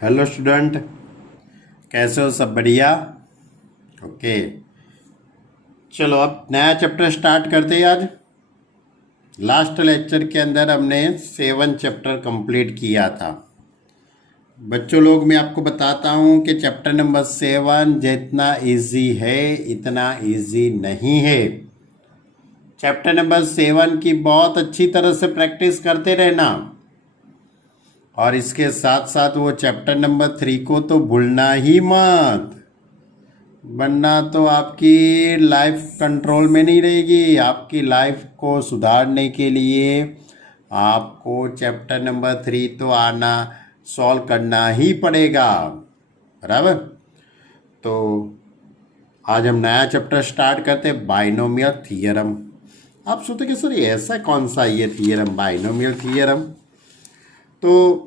Hello student, कैसे हो? सब बढ़िया? ओके, चलो अब नया चैप्टर स्टार्ट करते हैं। आज लास्ट लेक्चर के अंदर हमने 7 चैप्टर कंप्लीट किया था। बच्चों लोग, मैं आपको बताता हूँ कि चैप्टर नंबर 7 जितना इजी है इतना इजी नहीं है। चैप्टर नंबर 7 की बहुत अच्छी तरह से प्रैक्टिस करते रहना, और इसके साथ साथ वो चैप्टर नंबर 3 को तो भूलना ही मत, वरना तो आपकी लाइफ कंट्रोल में नहीं रहेगी। आपकी लाइफ को सुधारने के लिए आपको चैप्टर नंबर 3 तो आना, सॉल्व करना ही पड़ेगा, बराबर। तो आज हम नया चैप्टर स्टार्ट करते हैं, बाइनोमियल थियरम। आप सोचते कि सर ऐसा कौन सा ये थियरम, बाइनोमियल थियरम? तो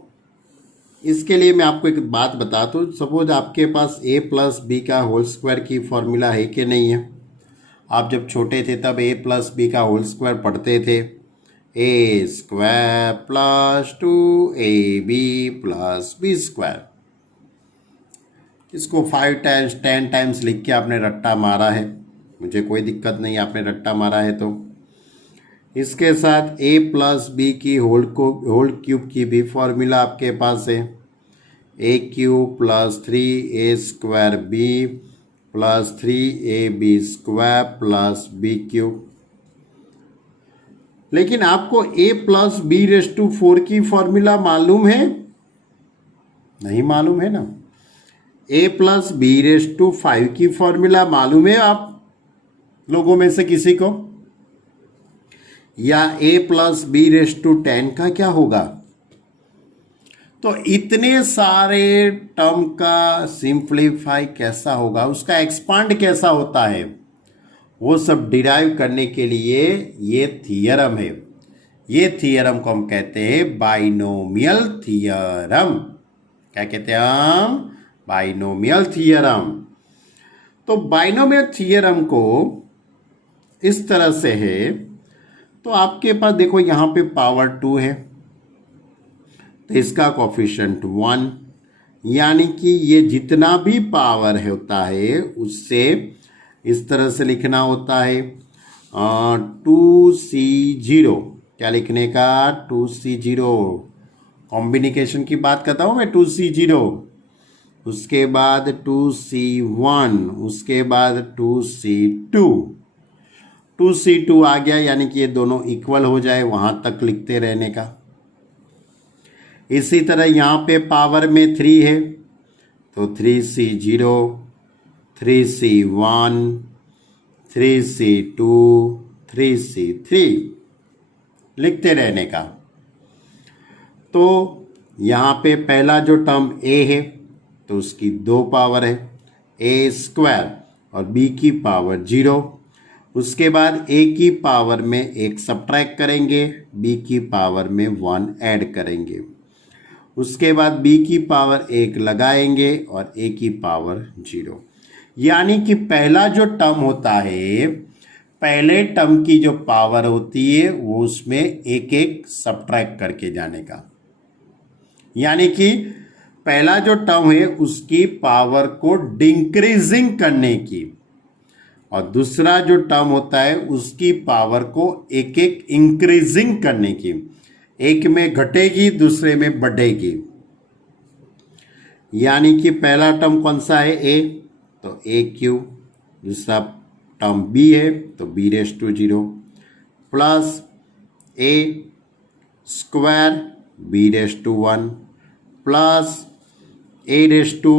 इसके लिए मैं आपको एक बात बताता हूँ। सपोज आपके पास a प्लस बी का होल स्क्वायर की फॉर्मूला है कि नहीं है? आप जब छोटे थे तब a प्लस बी का होल स्क्वायर पढ़ते थे। A square plus 2ab plus B square. इसको 5 टाइम्स 10 टाइम्स लिख के आपने रट्टा मारा है, मुझे कोई दिक्कत नहीं, आपने रट्टा मारा है। तो इसके साथ a प्लस बी की होल क्यूब की भी फॉर्मूला आपके पास है। A cube plus 3a square B plus 3ab square plus B cube. लेकिन आपको a plus B raise to 4 की फॉर्मूला मालूम है? नहीं मालूम है ना। a plus B raise to 5 की फॉर्मूला मालूम है आप लोगों में से किसी को? या a plus B raise to 10 का क्या होगा? तो इतने सारे टर्म का सिंप्लीफाई कैसा होगा, उसका एक्सपांड कैसा होता है, वो सब डिराइव करने के लिए ये थियरम है। ये थियरम को हम कहते हैं बाइनोमियल थियरम। क्या कहते हैं हम? Binomial theorem. तो बाइनोमियल थियरम को इस तरह से है, तो आपके पास देखो यहाँ पे पावर 2 है, तो इसका कोफिशिएंट 1, यानी कि ये जितना भी पावर होता है उससे इस तरह से लिखना होता है 2c0। क्या लिखने का? 2c0। कॉम्बिनिकेशन की बात करता हूँ मैं। 2c0, उसके बाद 2c1, उसके बाद 2c2। 2c2 आ गया, यानी कि ये दोनों इक्वल हो जाए, वहाँ तक लिखते रहने का। इसी तरह यहाँ पे पावर में 3 है, तो 3c0, 3c1, 3c2, 3c3 लिखते रहने का। तो यहाँ पे पहला जो टर्म a है तो उसकी 2 पावर है, a स्क्वायर, और b की पावर 0। उसके बाद a की पावर में 1 सब्ट्रैक्ट करेंगे, b की पावर में 1 ऐड करेंगे। उसके बाद b की पावर 1 लगाएंगे और a की पावर 0। यानी कि पहला जो टर्म होता है, पहले टर्म की जो पावर होती है वो उसमें एक एक सब्ट्रैक्ट करके जाने का। यानी कि पहला जो टर्म है उसकी पावर को डिक्रीजिंग करने की, और दूसरा जो टर्म होता है उसकी पावर को एक एक इंक्रीजिंग करने की। एक में घटेगी, दूसरे में बढ़ेगी। यानी कि पहला टर्म कौन सा है? a, तो a क्यूब। दूसरा टर्म b है तो b raise to 0 plus a square b raise to 1 plus a raise to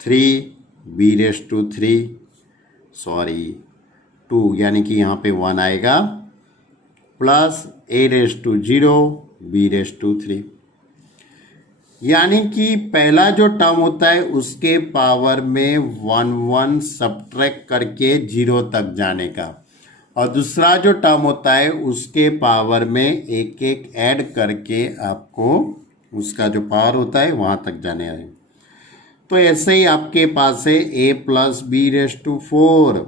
3 b raise to 3, sorry 2, यानी कि यहाँ पे 1 आएगा, plus a raise to 0 b raise to 3। यानी कि पहला जो टर्म होता है उसके पावर में 1 1 सब्ट्रैक्ट करके 0 तक जाने का, और दूसरा जो टर्म होता है उसके पावर में एक एक ऐड करके आपको उसका जो पावर होता है वहाँ तक जाने आए। तो ऐसे ही आपके पास है a plus B raise to 4।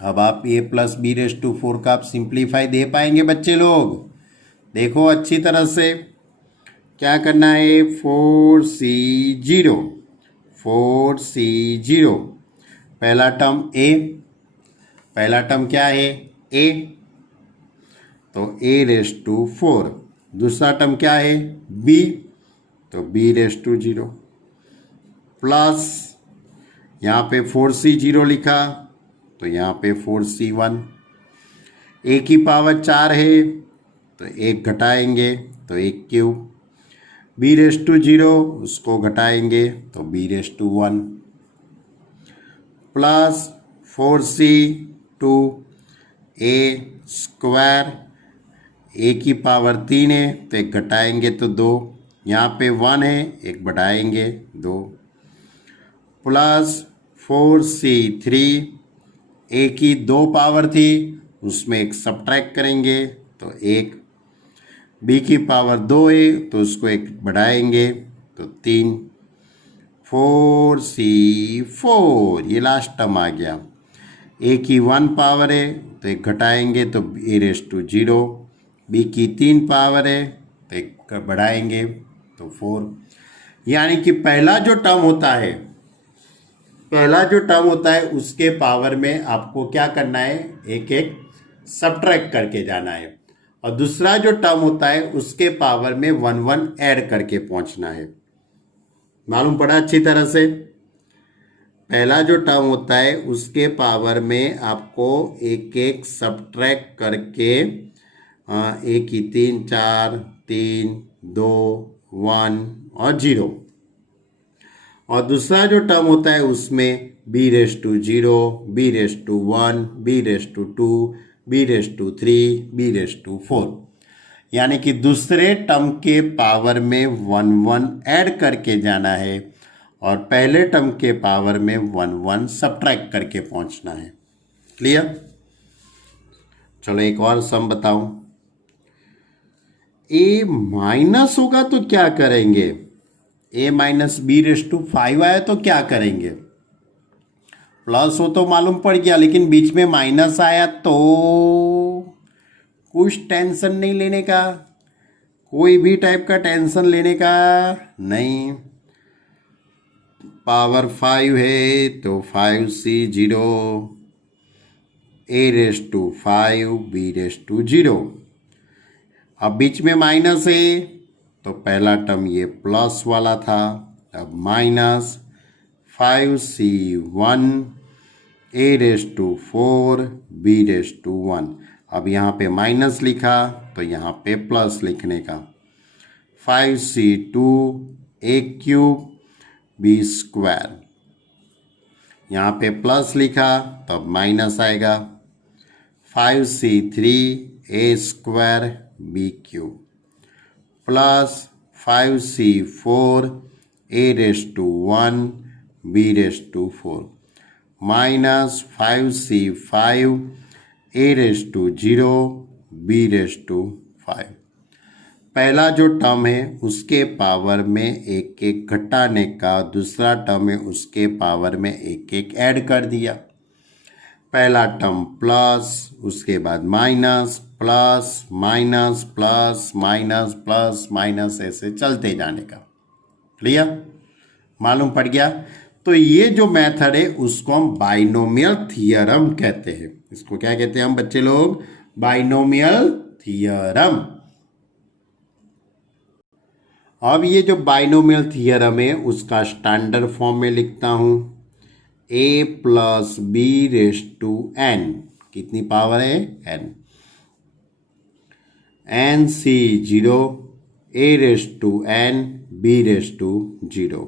अब आप a plus B raise to 4 का आप सिंप्लीफाई दे पाएंगे बच्चे लोग? देखो अच्छी तरह से क्या करना है 4C0 4C0 पहला टर्म ए, पहला टर्म क्या है ए, तो A⁴, दूसरा टर्म क्या है बी, तो B⁴, प्लस यहाँ पे 4C0 लिखा तो यहाँ पे 4C1, ए की पावर 4 है तो एक घटाएंगे तो 1³ B⁴, उसको घटाएंगे तो B⁴1 प्लस 4C2 A², ए की पावर 3 है तो एक घटाएंगे तो 2, यहाँ पे 1 है एक बढ़ाएंगे 2 प्लस 4C3 ए की 2 पावर थी उसमें एक सब्ट्रैक्ट करेंगे तो 1, बी की पावर 2 है तो उसको एक बढ़ाएंगे तो 3, 4C4 ये लास्ट टर्म आ गया। ए की 1 पावर है तो एक घटाएंगे तो A⁴, बी की 3 पावर है तो एक बढ़ाएंगे तो 4। यानी कि पहला जो टर्म होता है उसके पावर में आपको क्या करना है, एक एक सब्ट्रैक्ट करके जाना है, और दूसरा जो टर्म होता है उसके पावर में 1 1 ऐड करके पहुंचना है। मालूम पड़ा अच्छी तरह से? पहला जो टर्म होता है उसके पावर में आपको एक एक सब्ट्रैक्ट करके एक की 3 4 3 2 1 और 0, और दूसरा जो टर्म होता है उसमें B⁴, B⁴1, B⁴2, B⁴3, B⁴4, यानी कि दूसरे टर्म के पावर में 1 1 ऐड करके जाना है और पहले टर्म के पावर में 1 1 सब्ट्रैक्ट करके पहुंचना है। क्लियर? चलो एक और सम बताऊं। ए माइनस होगा तो क्या करेंगे, A - B⁵ आया तो क्या करेंगे, प्लस हो तो मालूम पड़ गया, लेकिन बीच में माइनस आया तो कुछ टेंशन नहीं लेने का, कोई भी टाइप का टेंशन लेने का नहीं। पावर 5 है तो 5C0 A⁵, B⁵, अब बीच में माइनस है तो पहला टर्म ये प्लस वाला था, अब माइनस 5C1 A⁴, B⁴1, अब यहाँ पे माइनस लिखा तो यहाँ पे प्लस लिखने का, 5C2 A³ B², यहाँ पे प्लस लिखा तो अब माइनस आएगा, 5C3 A² B³ plus 5C4 A⁴1 B⁴4 minus 5C5 A⁴0 B⁵5। पहला जो टर्म है उसके पावर में एक एक घटाने का, दूसरा टर्म है उसके पावर में एक एक ऐड कर दिया। पहला टर्म प्लस, उसके बाद minus, plus minus plus minus plus minus, ऐसे चलते जाने का। क्लियर? मालूम पड़ गया? तो ये जो मेथड है उसको हम बाइनोमियल थियरम कहते हैं। इसको क्या कहते हैं हम बच्चे लोग? Binomial theorem. अब ये जो बाइनोमियल थियरम है उसका स्टैंडर्ड फॉर्म में लिखता हूं, A + B⁴n, कितनी पावर है n, nC0 A⁴n B⁴0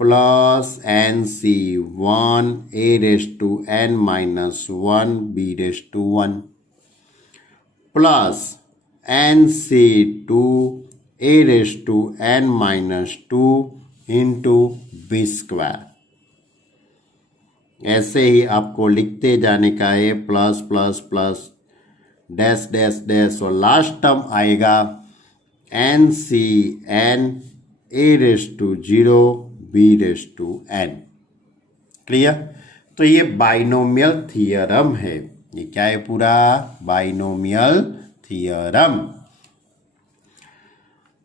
plus nC1 A⁻⁻1 B⁴1 plus nC2 A⁻⁻2 into B²। ऐसे ही आपको लिखते जाने का है, plus plus plus dash dash dash, और लास्ट टर्म आएगा nCn A⁴0 B⁴n। क्लियर? तो ये बाइनोमियल थियरम है। ये क्या है? पूरा बाइनोमियल थियरम।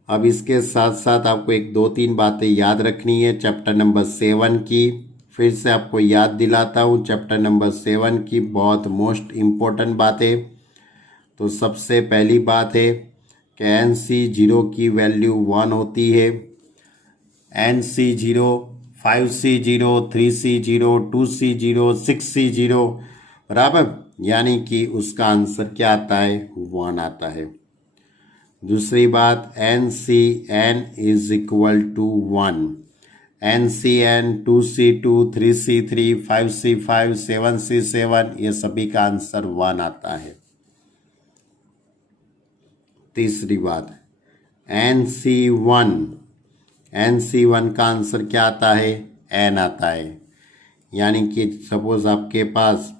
अब इसके साथ साथ आपको एक दो तीन बातें याद रखनी है चैप्टर नंबर 7 की। फिर से आपको याद दिलाता हूँ चैप्टर नंबर 7 की बहुत मोस्ट इम्पोर्टेंट बातें। तो सबसे पहली बात है कि NC0 की वैल्यू 1 होती है। NC0, 5C0, 3C0, 2C0, 6C0 बराबर, यानी कि उसका आंसर क्या आता है, 1 आता है। दूसरी बात NCN is equal to 1। NCN 2C2, 3C3, 5C5, 7C7 ये सभी का आंसर 1 आता है। तीसरी बात NC1 का आंसर क्या आता है, N आता है। यानी कि सपोज आपके पास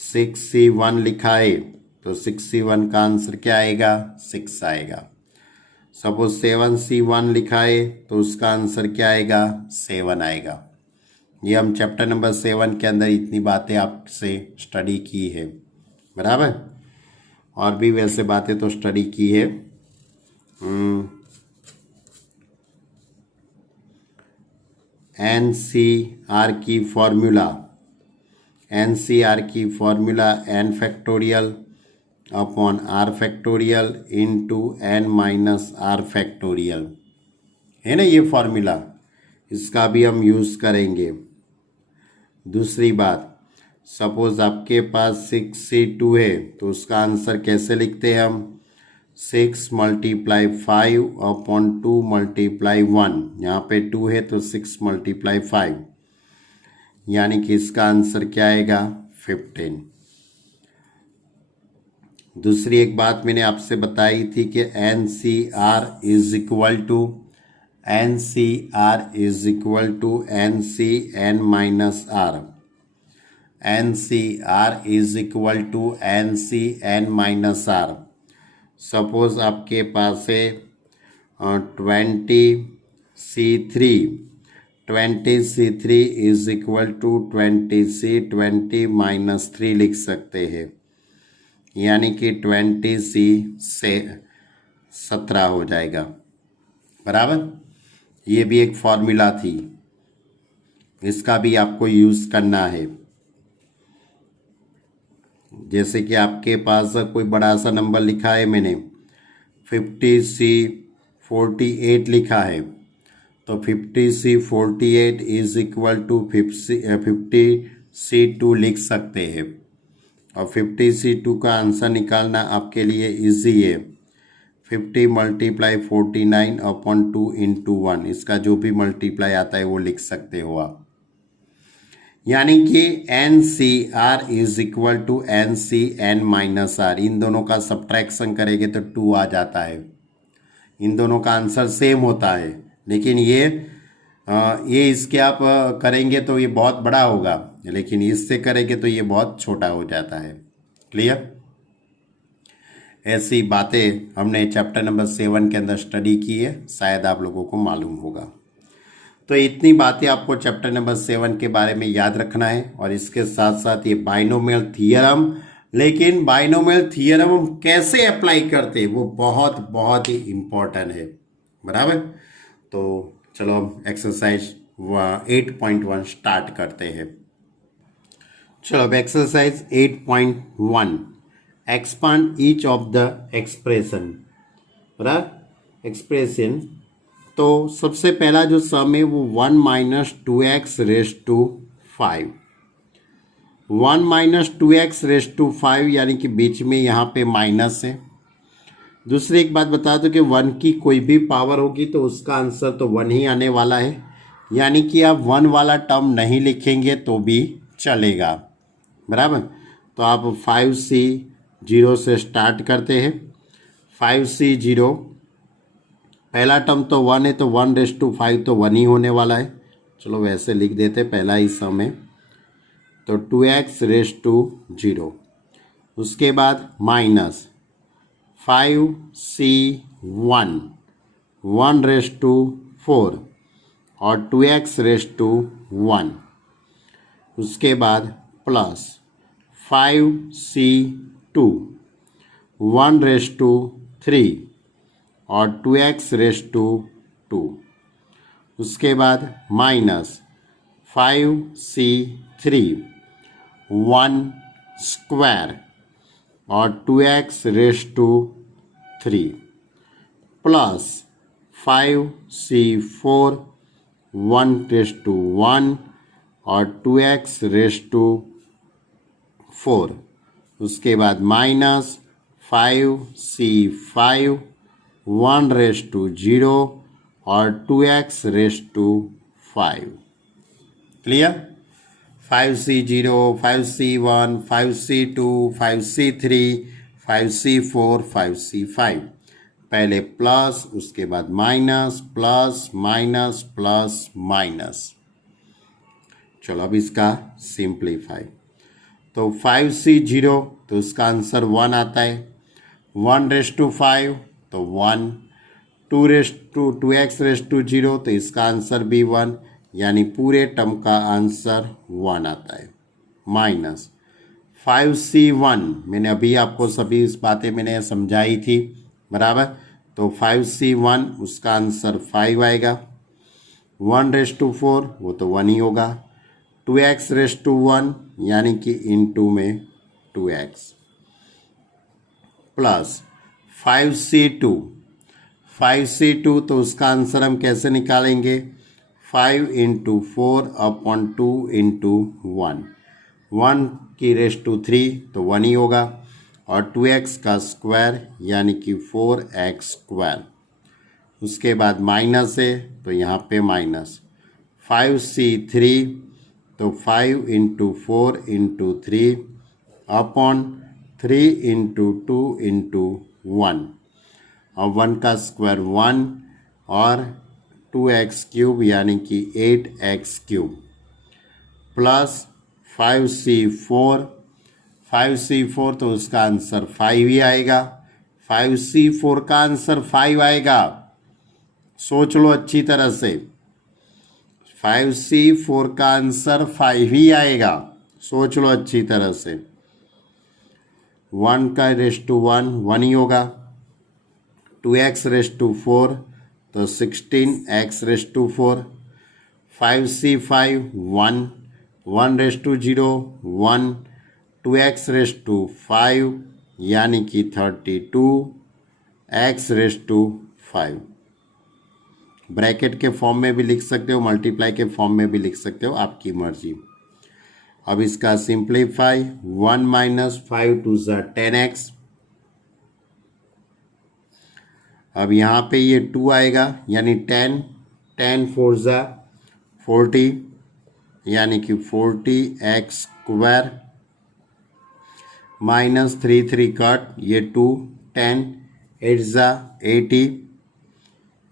6C1 लिखा है तो 6C1 का आंसर क्या आएगा, 6 आएगा। सपोज 7C1 लिखा है तो उसका आंसर क्या आएगा, 7 आएगा। ये हम चैप्टर नंबर 7 के अंदर इतनी बातें आपसे स्टडी की है, बराबर। और भी वैसे बातें तो स्टडी की है। NCR की formula n factorial upon r factorial into n minus r factorial है ना, ये फॉर्मूला, इसका भी हम यूज़ करेंगे। दूसरी बात, सपोज आपके पास 6C2 है तो उसका आंसर कैसे लिखते हैं हम, 6 × 5 अपॉन 2 × 1। यहाँ पे 2 है तो 6 × 5, यानी कि इसका आंसर क्या आएगा, 15। दूसरी एक बात मैंने आपसे बताई थी कि NCR is equal to NCN minus R। NCR is equal to NCN minus R। Suppose आपके पास है 20C3 is equal to 20C 20 - 3 लिख सकते हैं, यानी कि 20C से 17 हो जाएगा, बराबर। ये भी एक फॉर्मूला थी, इसका भी आपको यूज़ करना है। जैसे कि आपके पास कोई बड़ा सा नंबर लिखा है, मैंने 50C48 लिखा है तो 50C48 is equal to 50C2 लिख सकते हैं। और 50C2 का आंसर निकालना आपके लिए इजी है। 50 × 49 अपॉन 2 × 1, इसका जो भी मल्टीप्लाई आता है वो लिख सकते हो आप। यानी कि NCR is equal to NCN minus R। इन दोनों का सब्ट्रैक्शन करेंगे तो 2 आ जाता है। इन दोनों का आंसर सेम होता है, लेकिन ये इसके आप करेंगे तो ये बहुत बड़ा होगा, लेकिन इससे करेंगे तो ये बहुत छोटा हो जाता है। क्लियर? ऐसी बातें हमने चैप्टर नंबर 7 के अंदर स्टडी की है, शायद आप लोगों को मालूम होगा। तो इतनी बातें आपको चैप्टर नंबर 7 के बारे में याद रखना है। और इसके साथ साथ ये बाइनोमियल थ्योरम, लेकिन बाइनोमियल थ्योरम हम कैसे अप्लाई करते हैं वो बहुत बहुत ही इम्पोर्टेंट है, बराबर। तो चलो हम एक्सरसाइज 8.1 स्टार्ट करते हैं। चलो अब exercise 8.1, expand each of the expression, बराबर। एक्सप्रेशन, तो सबसे पहला जो सम है वो 1 - 2x raise to 5। 1 - 2x raise to 5 यानी कि बीच में यहाँ पे माइनस है। दूसरी एक बात बता दो कि 1 की कोई भी पावर होगी तो उसका आंसर तो 1 ही आने वाला है, यानी कि आप 1 वाला टर्म नहीं लिखेंगे तो भी चलेगा, बराबर। तो आप 5C0 से स्टार्ट करते हैं। 5C0 पहला टर्म तो 1 है तो 1/5 तो 1 ही होने वाला है। चलो वैसे लिख देते, पहला ही सम है तो 2x रेज़ टू 0। उसके बाद माइनस 5C1 1/4 और 2x रेज़ टू 1। उसके बाद प्लस 5C2 1/3 और 2x रेस टू 2। उसके बाद माइनस 5c3 1 स्क्वायर और 2x raise to 3 plus 5c4 1 raise to 1 और 2x रेस टू 4। उसके बाद माइनस 5c5 1 रेस टू 0 और 2x raise to 5। Clear? 5c0, 5c1, 5c2, 5c3, 5c4, 5c5। पहले plus, उसके बाद minus, plus minus plus minus. चलो अब इसका सिंप्लीफाई। तो 5c0 तो उसका आंसर 1 आता है। 1 रेस टू 5 तो 1। 2x रेस टू 0 तो इसका आंसर भी 1, यानी पूरे टर्म का आंसर 1 आता है। माइनस 5c1, मैंने अभी आपको सभी इस बातें मैंने समझाई थी, बराबर। तो 5c1 उसका आंसर 5 आएगा। 1 रेस टू 4 वो तो 1 ही होगा। 2x रेस टू 1 यानी कि इनटू में 2x प्लस 5c2। 5c2 तो उसका आंसर हम कैसे निकालेंगे? 5 इंटू 4 अपॉन 2 इंटू 1। 1 की रेस टू 3 तो 1 ही होगा और 2x का स्क्वायर यानी कि 4x स्क्वायर। उसके बाद माइनस है तो यहाँ पे माइनस 5c3 तो 5 into 4 into 3 upon 3 into 2 into 1 और 1 का स्क्वायर 1 और 2x क्यूब यानी कि 8x cube plus 5c4। 5c4 तो उसका आंसर 5 ही आएगा। 5c4 का आंसर 5 आएगा, सोच लो अच्छी तरह से। 5c4 का आंसर 5 ही आएगा, सोच लो अच्छी तरह से। 1 का रेस टू 1 1 ही होगा। 2x रेस टू 4 तो 16x raise to 4। 5c5 1 1 raise to 0 1 2x raise to 5 यानी कि 32x रेस टू 5। ब्रैकेट के फॉर्म में भी लिख सकते हो, मल्टीप्लाई के फॉर्म में भी लिख सकते हो, आपकी मर्जी। अब इसका सिंप्लीफाई। 1 माइनस 5 टू ज़ा 10x। अब यहाँ पे ये 2 आएगा यानी 10 10 4 ज़ा 40 यानी कि 40x स्क्वायर माइनस 3 3 कट, ये 2 10 8 ज़ा 80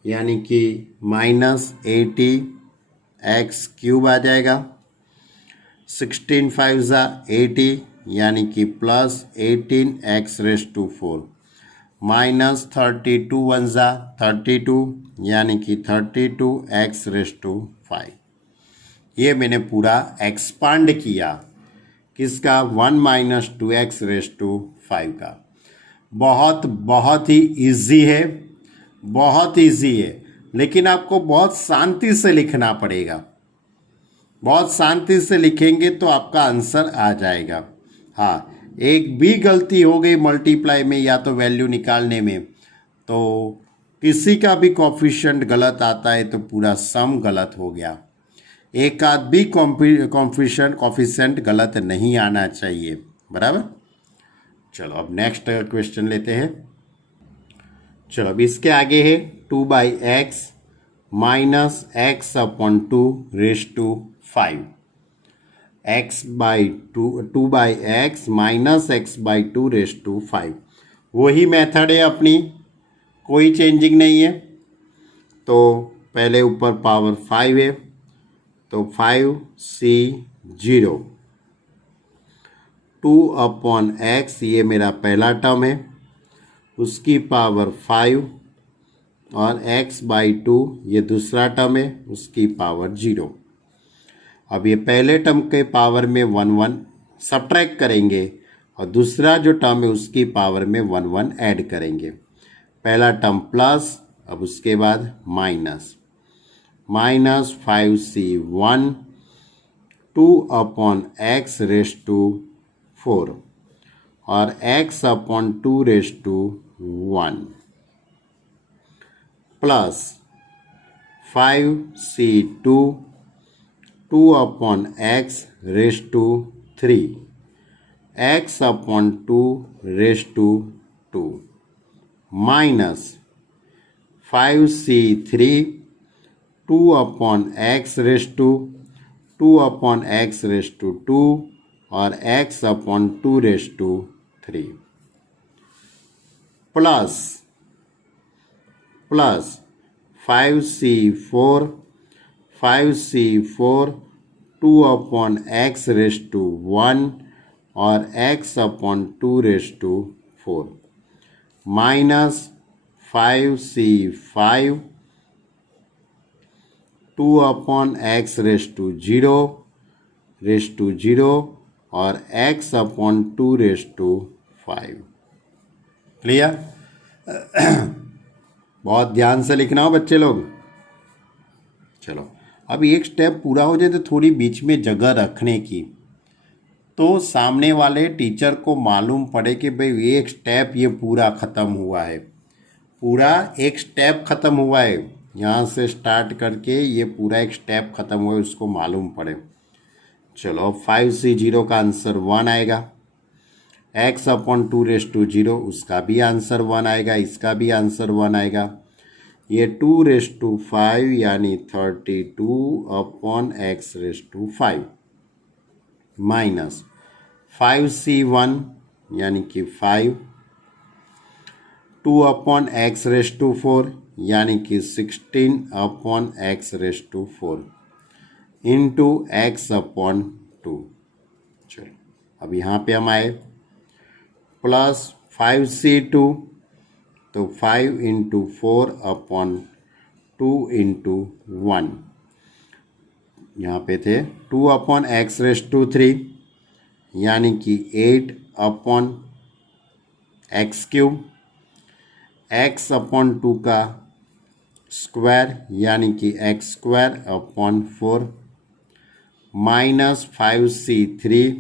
यानी कि माइनस 80x क्यूब आ जाएगा। 16 5 ज़ा 80 यानी कि plus 18x race to 4 minus 32 1 ज़ा 32 यानी कि 32x रेस टू 5। ये मैंने पूरा एक्सपांड किया किसका? 1 माइनस 2x रेस टू 5 का। बहुत ही इजी है, बहुत इजी है, लेकिन आपको बहुत शांति से लिखना पड़ेगा। बहुत शांति से लिखेंगे तो आपका आंसर आ जाएगा। हाँ, एक भी गलती हो गई मल्टीप्लाई में या तो वैल्यू निकालने में, तो किसी का भी कोफिशिएंट गलत आता है तो पूरा सम गलत हो गया। एक आध भी कोफिशिएंट गलत नहीं आना चाहिए, बराबर। चलो अब नेक्स्ट क्वेश्चन लेते हैं। चलो अब इसके आगे है 2/x minus X upon 2 raise to 5। Two by X minus X by 2 raise to 5। वही मेथड है अपनी, कोई चेंजिंग नहीं है। तो पहले ऊपर पावर 5 है तो 5c0 2 अपॉन एक्स, ये मेरा पहला टर्म है, उसकी पावर 5 और x बाई 2 ये दूसरा टर्म है, उसकी पावर 0। अब ये पहले टर्म के पावर में 1 1 सब्ट्रैक्ट करेंगे और दूसरा जो टर्म है उसकी पावर में 1 1 ऐड करेंगे। पहला टर्म प्लस, अब उसके बाद minus, minus 5c1 2 upon x raise to 4 और x upon 2 raise to 1 plus 5c2 2 upon x raise to 3 x upon 2 raise to 2 minus 5c3 2 upon x raise to 2 upon x raise to 2 और x upon 2 raise to 3 plus 5c4 2 upon x raise to 1 और x upon 2 raise to 4 minus 5c5 2 upon x raise to 0 और x upon 2 raise to 5। Clear? बहुत ध्यान से लिखना हो बच्चे लोग। चलो अब एक स्टेप पूरा हो जाए तो थोड़ी बीच में जगह रखने की, तो सामने वाले टीचर को मालूम पड़े कि भाई एक स्टेप ये पूरा ख़त्म हुआ है, पूरा एक स्टेप ख़त्म हुआ है, यहाँ से स्टार्ट करके ये पूरा एक स्टेप ख़त्म हुआ है, उसको मालूम पड़े। चलो 5c0 का आंसर 1 आएगा, x अपॉन 2 रेस टू 0 उसका भी आंसर 1 आएगा, इसका भी आंसर 1 आएगा। ये 2 रेस टू 5 यानी 32 upon x raise to 5 minus 5c1 यानी कि 5 2 अपॉन एक्स रेस टू 4 यानी कि 16 upon x raise to 4 into x upon 2। चलो अब यहाँ पे हम आए प्लस 5c2 तो 5 इंटू 4 अपॉन 2 इंटू 1, यहाँ पे थे 2 अपॉन एक्स रेस टू 3 यानी कि 8 upon x cube, x upon 2 का स्क्वायर यानी कि x square upon 4 minus 5c3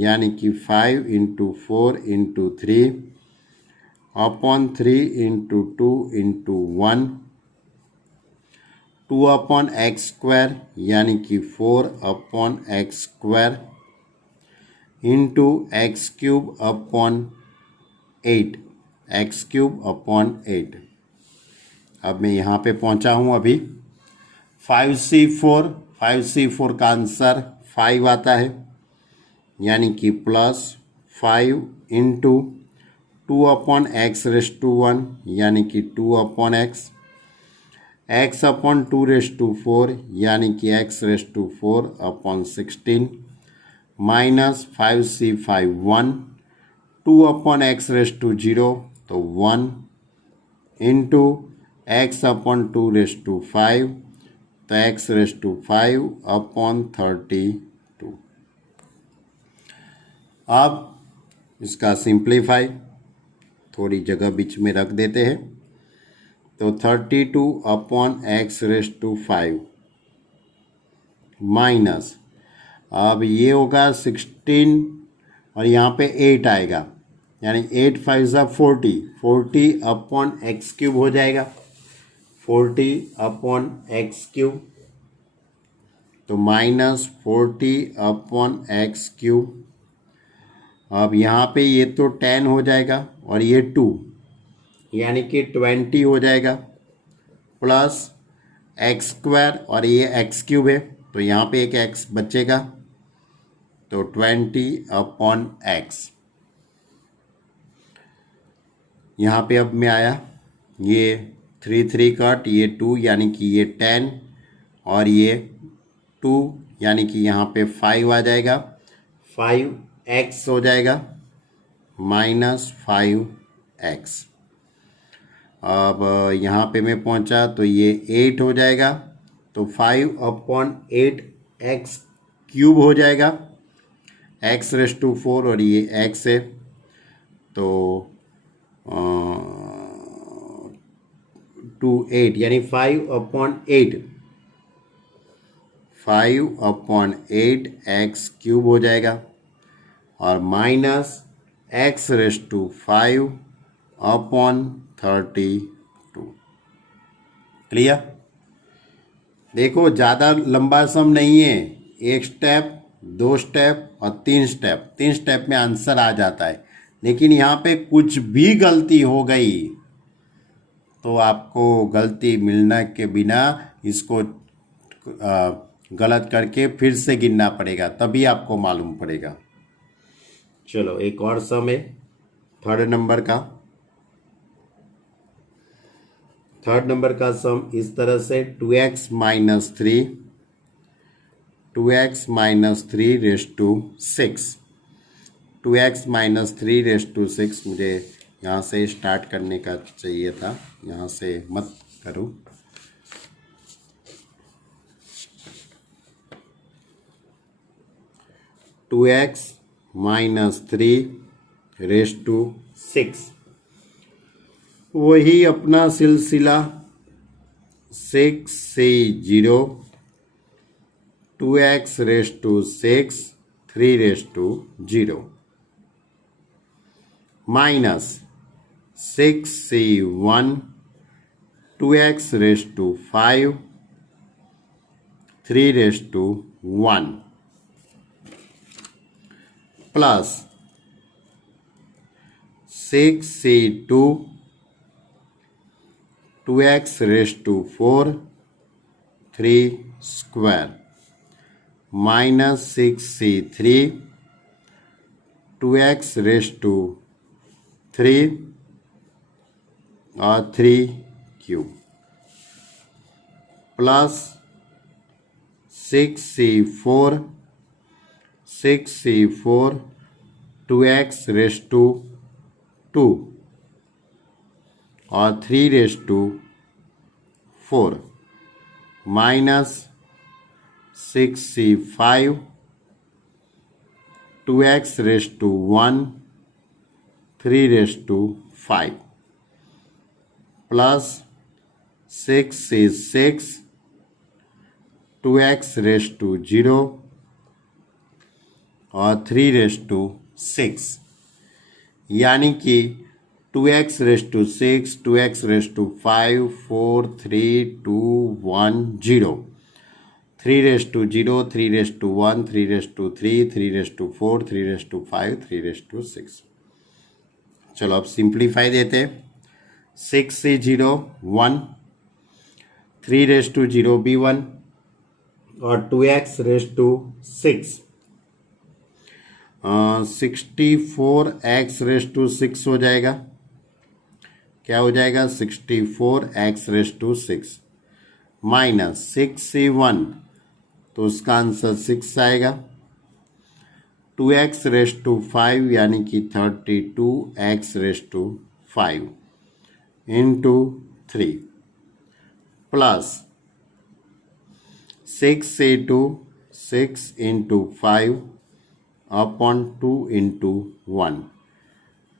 यानी कि 5 into 4 into 3 upon 3 into 2 into 1 2 upon x square यानी कि 4 upon x square into x cube upon 8, x cube upon 8। अब मैं यहाँ पे पहुँचा हूँ अभी 5c4 का आंसर 5 आता है यानी कि plus 5 into 2 upon x raise to 1 यानी कि 2 upon x upon 2 raise to 4 यानी कि x raise to 4 upon 16 minus 5c5 1 2 upon x raise to 0 तो 1 into x upon 2 raise to 5 तो एक्स रेस टू 5 अपॉन 32। अब इसका सिंप्लीफाई थोड़ी जगह बीच में रख देते हैं, तो 32 upon x raise to 5 minus, अब ये होगा 16 और यहाँ पे 8 आएगा यानी 8 5 ज़ा 40 अपॉन एक्स क्यूब हो जाएगा, 40 अपॉन एक्स क्यूब तो माइनस 40 अपॉन एक्स क्यूब। अब यहाँ पे ये तो 10 हो जाएगा और ये 2 यानी कि 20 हो जाएगा प्लस एक्स स्क्वायर और ये एक्स क्यूब है तो यहाँ पे एक एक्स बचेगा तो 20 अपॉन एक्स। यहाँ पे अब मैं आया, ये 3 कट, ये 2 यानी कि ये 10 और ये 2 यानी कि यहाँ पे 5 आ जाएगा, 5x हो जाएगा माइनस 5x। अब यहाँ पे मैं पहुँचा तो ये 8 हो जाएगा तो 5 अपॉन 8 एक्स क्यूब हो जाएगा, x रेस टू 4 और ये x है तो टू 8 यानी 5/8, 5/8 एक्स क्यूब हो जाएगा और माइनस x⁵5/32। क्लियर? देखो ज़्यादा लंबा सम नहीं है, एक स्टेप, दो स्टेप और तीन स्टेप में आंसर आ जाता है। लेकिन यहाँ पे कुछ भी गलती हो गई तो आपको गलती मिलने के बिना इसको गलत करके फिर से गिनना पड़ेगा, तभी आपको मालूम पड़ेगा। चलो एक और सम है थर्ड नंबर का सम इस तरह से 2x - 3 2x - 3 मुझे यहाँ से स्टार्ट करने का चाहिए था, यहाँ से मत करूँ। टू एक्स माइनस 3⁵ वही अपना सिलसिला 6 से 0 2x⁵ 3⁵ माइनस 6 से 1 2x⁵5 3⁵1 प्लस 6 से 2 2x⁴ 3 स्क्वायर माइनस 6 से 3 2x⁵3 और 3 क्यूब प्लस 6 से 4 2x⁵2 और 3⁴ माइनस 6 से 5 2x⁵1 3⁵5 प्लस 6 से 6 2x⁵0 और 3⁵6 यानी कि 2x⁵6 2x⁵5 4 3 2 1 0 3⁵0 3⁵1 3⁵3 3⁵4 3⁵5 3⁵6। चलो अब सिंप्लीफाई देते हैं। 6 से 0 1 3⁵0 भी 1 और 2x⁵6 64x⁵6 हो जाएगा। क्या हो जाएगा? 64x⁵6 माइनस 6 से 1 तो उसका आंसर 6 आएगा। 2x⁵5 यानी कि 32x⁵5 इंटू 3 प्लस 6 से 2 6 इंटू 5 अपॉन 2 इंटू 1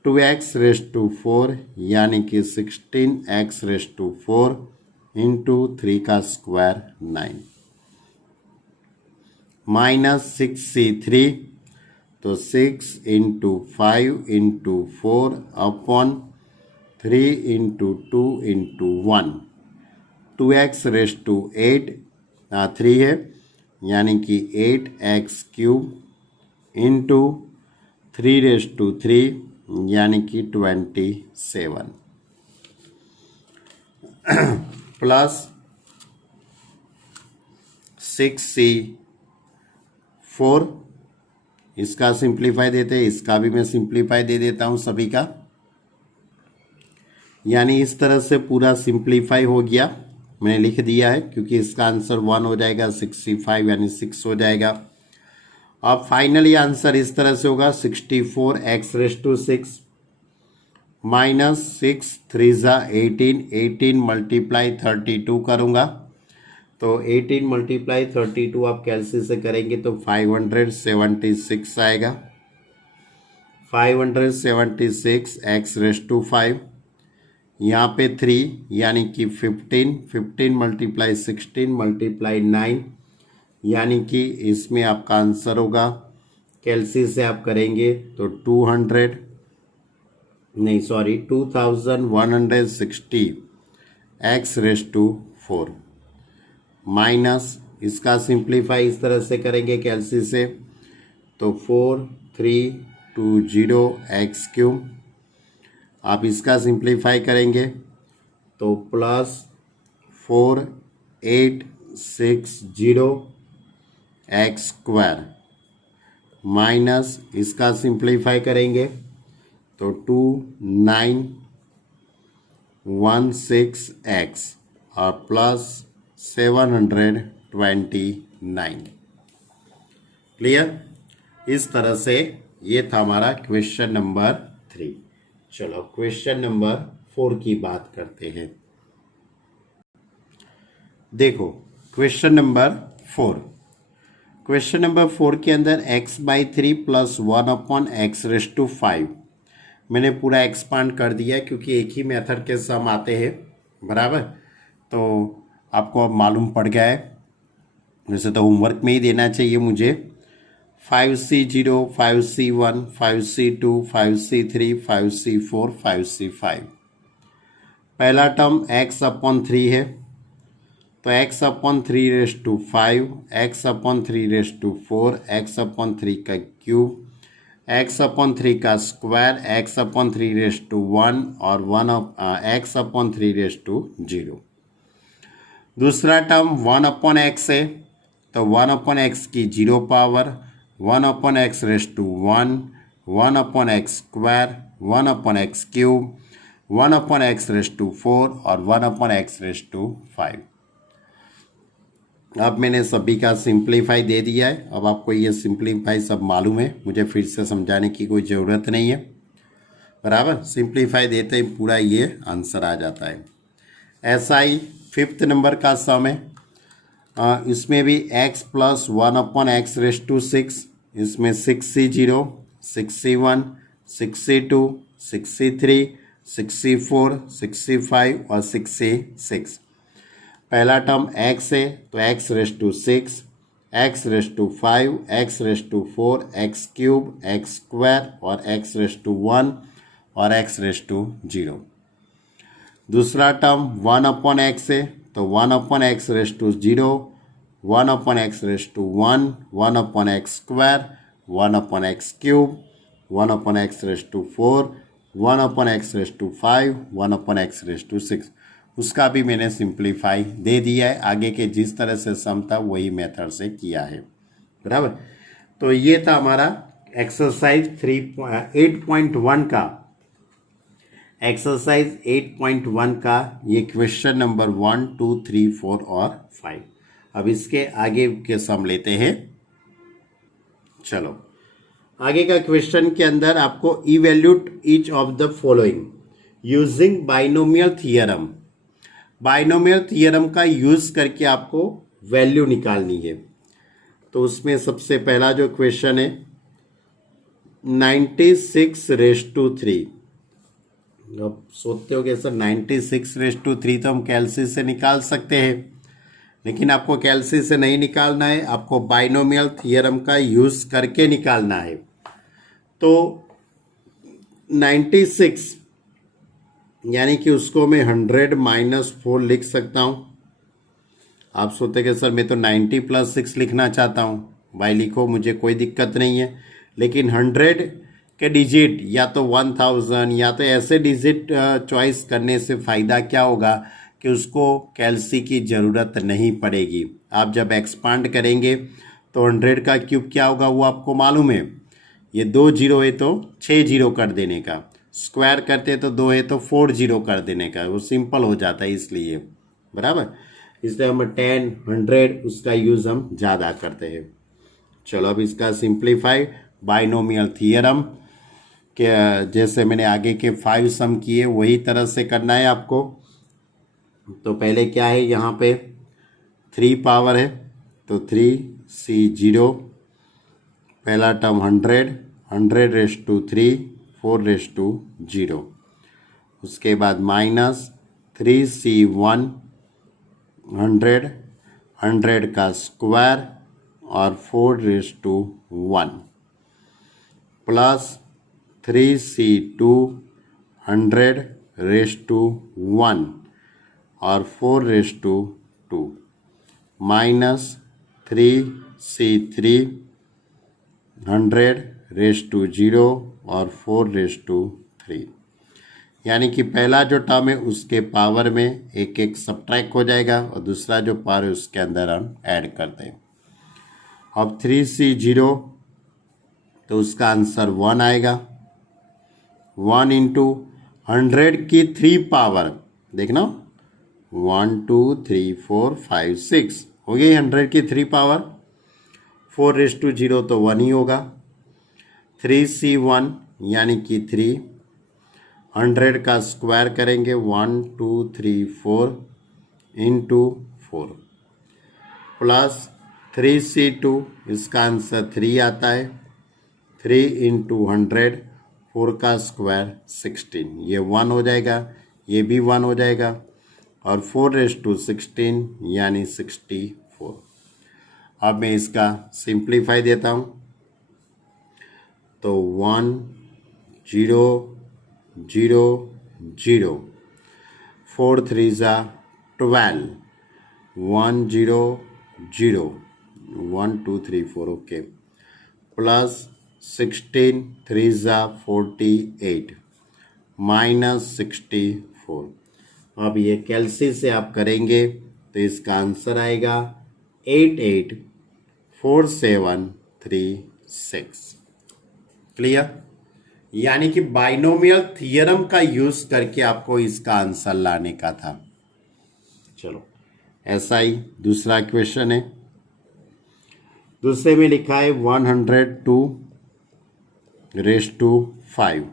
2x⁴ यानी कि 16x⁴ इंटू 3 का स्क्वायर 9 माइनस 6 से 3 तो 6 into 5 into 4 upon 3 into 2 into 1 2x⁵8 3 है यानी कि 8x³ इंटू 3⁵3 यानी कि 27 प्लस 6c4 इसका सिंप्लीफाई देते हैं, इसका भी मैं सिंप्लीफाई दे देता हूं सभी का। यानी इस तरह से पूरा सिंप्लीफाई हो गया, मैंने लिख दिया है क्योंकि इसका आंसर 1 हो जाएगा, 65 यानी 6 हो जाएगा। अब फाइनली आंसर इस तरह से होगा 64x⁵6 माइनस 6 3 ज़ा 18 18 मल्टीप्लाई 32 करूँगा तो 18 मल्टीप्लाई 32 आप कैलसी से करेंगे तो 576 आएगा। 576 एक्स रेस टू 5, यहाँ पे 3 यानी कि 15, 15 मल्टीप्लाई 16 मल्टीप्लाई 9, यानी कि इसमें आपका आंसर होगा, कैलसी से आप करेंगे तो 2160 एक्स रेस टू 4 माइनस, इसका सिंप्लीफाई इस तरह से करेंगे कैलसी से तो 4320 एक्स क्यूब, आप इसका सिंप्लीफाई करेंगे तो प्लस 4860 एक्स स्क्वायर, माइनस इसका सिंप्लीफाई करेंगे तो 2916 एक्स और प्लस 729। क्लियर? इस तरह से ये था हमारा क्वेश्चन नंबर 3। चलो क्वेश्चन नंबर 4 की बात करते हैं। देखो क्वेश्चन नंबर 4, क्वेश्चन नंबर 4 के अंदर x/3 प्लस 1/x⁵ मैंने पूरा एक्सपांड कर दिया क्योंकि एक ही मेथड के सम आते हैं, बराबर। तो आपको अब मालूम पड़ गया है, वैसे तो होमवर्क में ही देना चाहिए मुझे। 5C0, 5C1, 5C2, 5C3, 5C4, 5C5। पहला टर्म x/3 है तो x/3⁵, x/3⁴, x/3 का क्यूब, x/3 का स्क्वायर, x/3⁴ और x/3�0। दूसरा टर्म 1/x है तो 1/x की 0 power, 1/x⁴, 1/x², 1/x³ 1/x⁴ और 1/x⁵। अब मैंने सभी का सिंप्लीफाई दे दिया है। अब आपको ये सिंप्लीफाई सब मालूम है, मुझे फिर से समझाने की कोई ज़रूरत नहीं है, बराबर। सिंप्लीफाई देते ही पूरा ये आंसर आ जाता है। ऐसा ही 5th नंबर का सम है, इसमें भी x प्लस 1/x⁶, इसमें 6C0, 6C1, 6C2, 6C3, 6C4, 6C5 और 6C6। पहला टर्म x है तो x⁶, x⁵, x⁴, x³ x² और x⁴ और x⁵। दूसरा टर्म 1/x है तो 1/x⁵, 1/x⁴, 1/x², 1/x³, 1/x⁴, 1/x⁵, 1/x⁶। उसका भी मैंने सिंप्लीफाई दे दिया है, आगे के जिस तरह से सम था वही मेथड से किया है, बराबर। तो ये था हमारा एक्सरसाइज 8.1 का, एक्सरसाइज 8.1 का ये क्वेश्चन नंबर 1, 2, 3, 4 और 5। अब इसके आगे के सम लेते हैं। चलो आगे का क्वेश्चन के अंदर आपको evaluate each of the following using binomial theorem. Binomial theorem का यूज करके आपको वैल्यू निकालनी है। तो उसमें सबसे पहला जो क्वेश्चन है 96⁵। अब सोचते हो कि सर 96⁵ तो हम कैलसी से निकाल सकते हैं, लेकिन आपको कैलसी से नहीं निकालना है, आपको बाइनोमियल थियरम का यूज करके निकालना है। तो 96 यानी कि उसको मैं 100 - 4 लिख सकता हूँ। आप सोचते कि सर मैं तो 90 + 6 लिखना चाहता हूँ, भाई लिखो, मुझे कोई दिक्कत नहीं है। लेकिन 100 के डिजिट या तो 1000 या तो ऐसे डिजिट चॉइस करने से फ़ायदा क्या होगा कि उसको कैलसी की ज़रूरत नहीं पड़ेगी। आप जब एक्सपांड करेंगे तो 100 का क्यूब क्या होगा वो आपको मालूम है। ये 2 0 है तो 6 0 कर देने का, स्क्वायर करते तो 2 है तो 4 0 कर देने का, वो सिंपल हो जाता है इसलिए, बराबर। इसलिए हम 10, 100 उसका यूज़ हम ज़्यादा करते हैं। चलो अब इसका सिंप्लीफाई बाइनोमियल थियरम के जैसे मैंने आगे के 5 सम किए वही तरह से करना है आपको। तो पहले क्या है, यहाँ पे 3 पावर है तो 3C0, पहला टर्म 100 100^3 4^0, उसके बाद माइनस 3C1 100 का स्क्वायर और 4^1 प्लस 3C2 100^1 और 4^2 माइनस 3C3 100^0 और 4^3, यानी कि पहला जो टर्म है उसके पावर में एक एक सब्ट्रैक्ट हो जाएगा और दूसरा जो पावर है उसके अंदर हम ऐड करते हैं। अब 3C0 तो उसका आंसर 1 आएगा। 1 इंटू 100 की 3 पावर, देखना 1 2 3 4 5 6 हो गई 100 की 3 पावर। 4^0 तो 1 ही होगा। 3C1 यानी कि 3, 100 का स्क्वायर करेंगे 1 2 3 4 इंटू 4 प्लस 3C2, इसका आंसर 3 आता है। 3 इंटू 100, 4 का स्क्वायर 16, ये 1 हो जाएगा, ये भी 1 हो जाएगा और 4^16 यानी 64। अब मैं इसका सिंप्लीफाई देता हूँ तो 1 0 0 0 4 3 12 1 0 0 1 2 3 4 ओके प्लस 16 3 48 माइनस 64। अब ये कैलसी से आप करेंगे तो इसका आंसर आएगा 884736। क्लियर? यानी कि बाइनोमियल थियरम का यूज करके आपको इसका आंसर लाने का था। चलो ऐसा ही दूसरा क्वेश्चन है। दूसरे में लिखा है 102^5,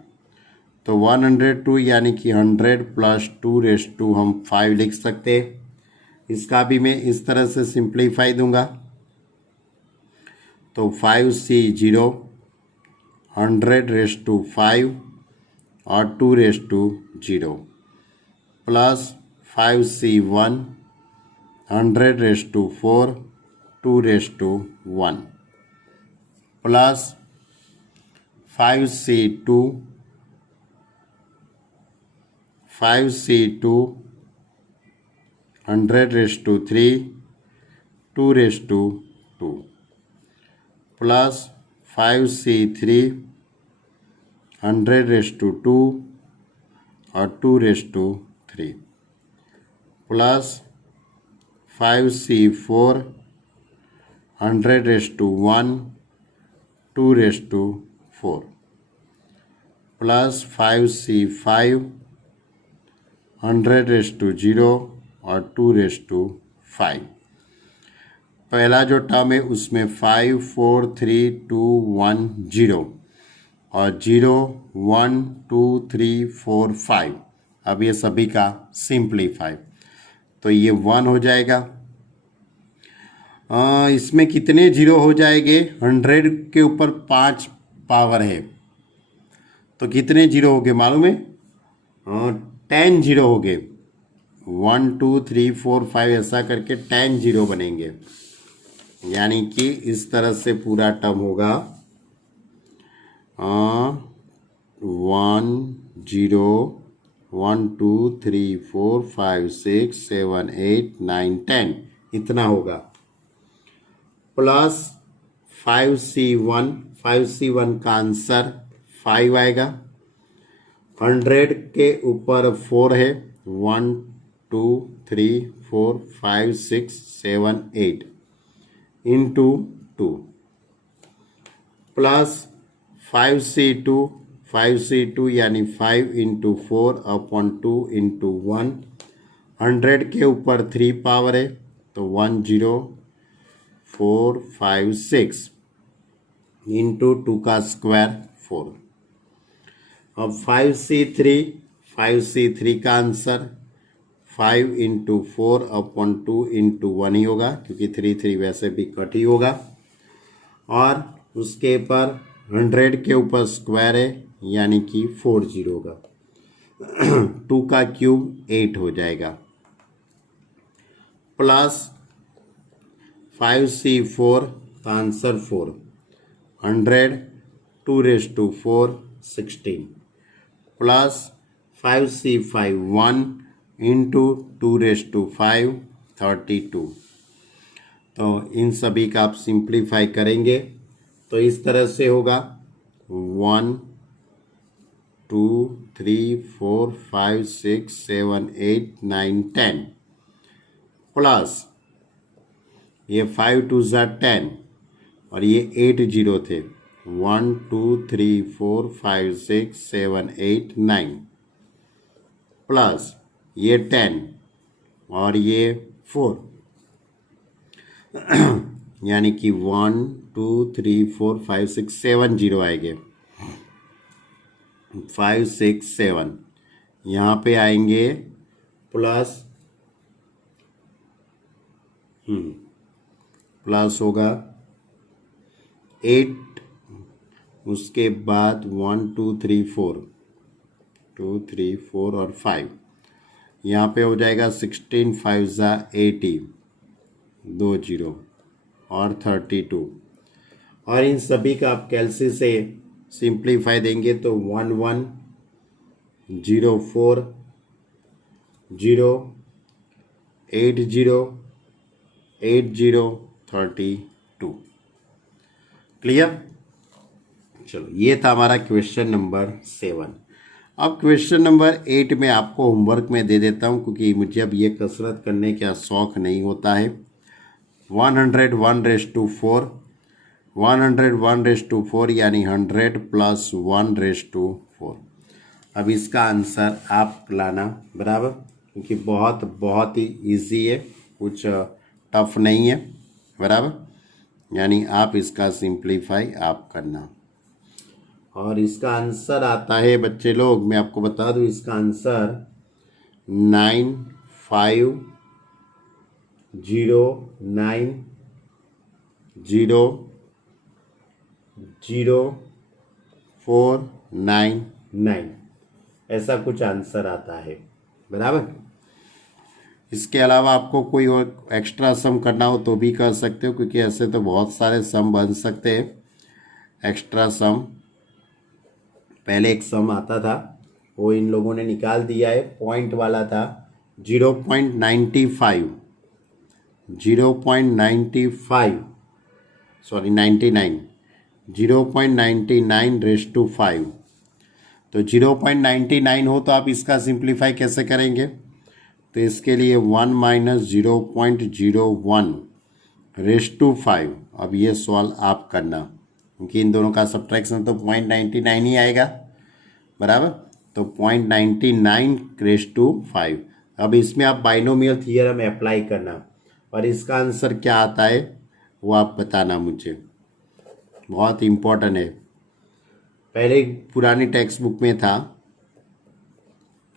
तो 102 यानी कि 100 प्लस 2 हम 5 लिख सकते हैं। इसका भी मैं इस तरह से सिंप्लीफाई दूंगा तो 5C0 100^5 और 2^0 plus 5C1 100^4 2^1 plus 5C2 100^3 2^2 plus 5C3 100^2 और 2^3 प्लस 5C4 100^1 2^4 प्लस 5C5 100^0 और 2^5। पहला जो टर्म है उसमें 5 4 3 2 1 0 और 0 1 2 3 4 5। अब ये सभी का सिंप्लीफाई तो ये 1 हो जाएगा। इसमें कितने जीरो हो जाएंगे? 100 के ऊपर 5 पावर है तो कितने जीरो हो गए मालूम है? 10 जीरो हो गए। 1 2 3 4 5 ऐसा करके 10 जीरो बनेंगे, यानी कि इस तरह से पूरा टर्म होगा 1 0 1 2 3 4 5 6 7 8 9 10 इतना होगा प्लस 5C1 का आंसर 5 आएगा। 100 के ऊपर 4 है 1 2 3 4 5 6 7 8 इंटू 2 प्लस 5C2 यानी 5 इंटू 4 अपॉन 2 इंटू 1। 100 के ऊपर 3 पावर है तो 1 0 4 5 6 इंटू 2 का स्क्वायर 4। अब 5C3 का आंसर 5 इंटू 4 अपॉन 2 इंटू 1 ही होगा, क्योंकि 3 3 वैसे भी कट ही होगा। और उसके पर 100 के ऊपर स्क्वायर है यानी कि 40 होगा। 2 का क्यूब 8 हो जाएगा, प्लस 5C4 का आंसर 4, 100 2⁴ 16, प्लस 5C5 1 इंटू 2⁵ 32। तो इन सभी का आप सिंप्लीफाई करेंगे तो इस तरह से होगा 1 2 3 4 5 6 7 8 9 10, प्लस ये 5 2 10 और ये 8 जीरो थे, 1 2 3 4 5 6 7 8 9, प्लस ये 10 और ये 4 यानी कि 1 2 3 4 5 6 7 जीरो आएंगे, 5 6 7 यहाँ पे आएंगे, प्लस प्लस होगा 8, उसके बाद 1 2 3 4 2 3 4 और 5, यहाँ पे हो जाएगा 16 5 ज़ा 80, 2 जीरो और 32। और इन सभी का आप कैलसी से सिंप्लीफाई देंगे तो 1 1 0 4 0 8 0 8 0 32। क्लियर। चलो ये था हमारा क्वेश्चन नंबर 7। अब क्वेश्चन नंबर 8 में आपको होमवर्क में दे देता हूँ क्योंकि मुझे अब ये कसरत करने का शौक़ नहीं होता है। 101⁴ 101⁴ यानी 100 प्लस 1⁴। अब इसका आंसर आप लाना बराबर, क्योंकि बहुत ही इजी है, कुछ टफ नहीं है बराबर। यानी आप इसका सिंप्लीफाई आप करना और इसका आंसर आता है बच्चे लोग, मैं आपको बता दूं इसका आंसर 9 5 0 9 0 0 4 9 9, ऐसा कुछ आंसर आता है बराबर। इसके अलावा आपको कोई और एक्स्ट्रा सम करना हो तो भी कर सकते हो, क्योंकि ऐसे तो बहुत सारे सम बन सकते हैं। एक्स्ट्रा सम पहले एक सम आता था वो इन लोगों ने निकाल दिया है, पॉइंट वाला था 0.95 0.95 सॉरी 99 0.99⁵ तो 0.99 हो तो आप इसका सिंप्लीफाई कैसे करेंगे? तो इसके लिए 1 माइनस 0.01⁵ अब ये सॉल्व आप करना, क्योंकि इन दोनों का सब्ट्रैक्शन तो 0.99 ही आएगा बराबर। तो 0.99⁵ अब इसमें आप बाइनोमियल थियरम अप्लाई करना और इसका आंसर क्या आता है वो आप बताना मुझे, बहुत इम्पोर्टेंट है। पहले पुरानी टेक्स्ट बुक में था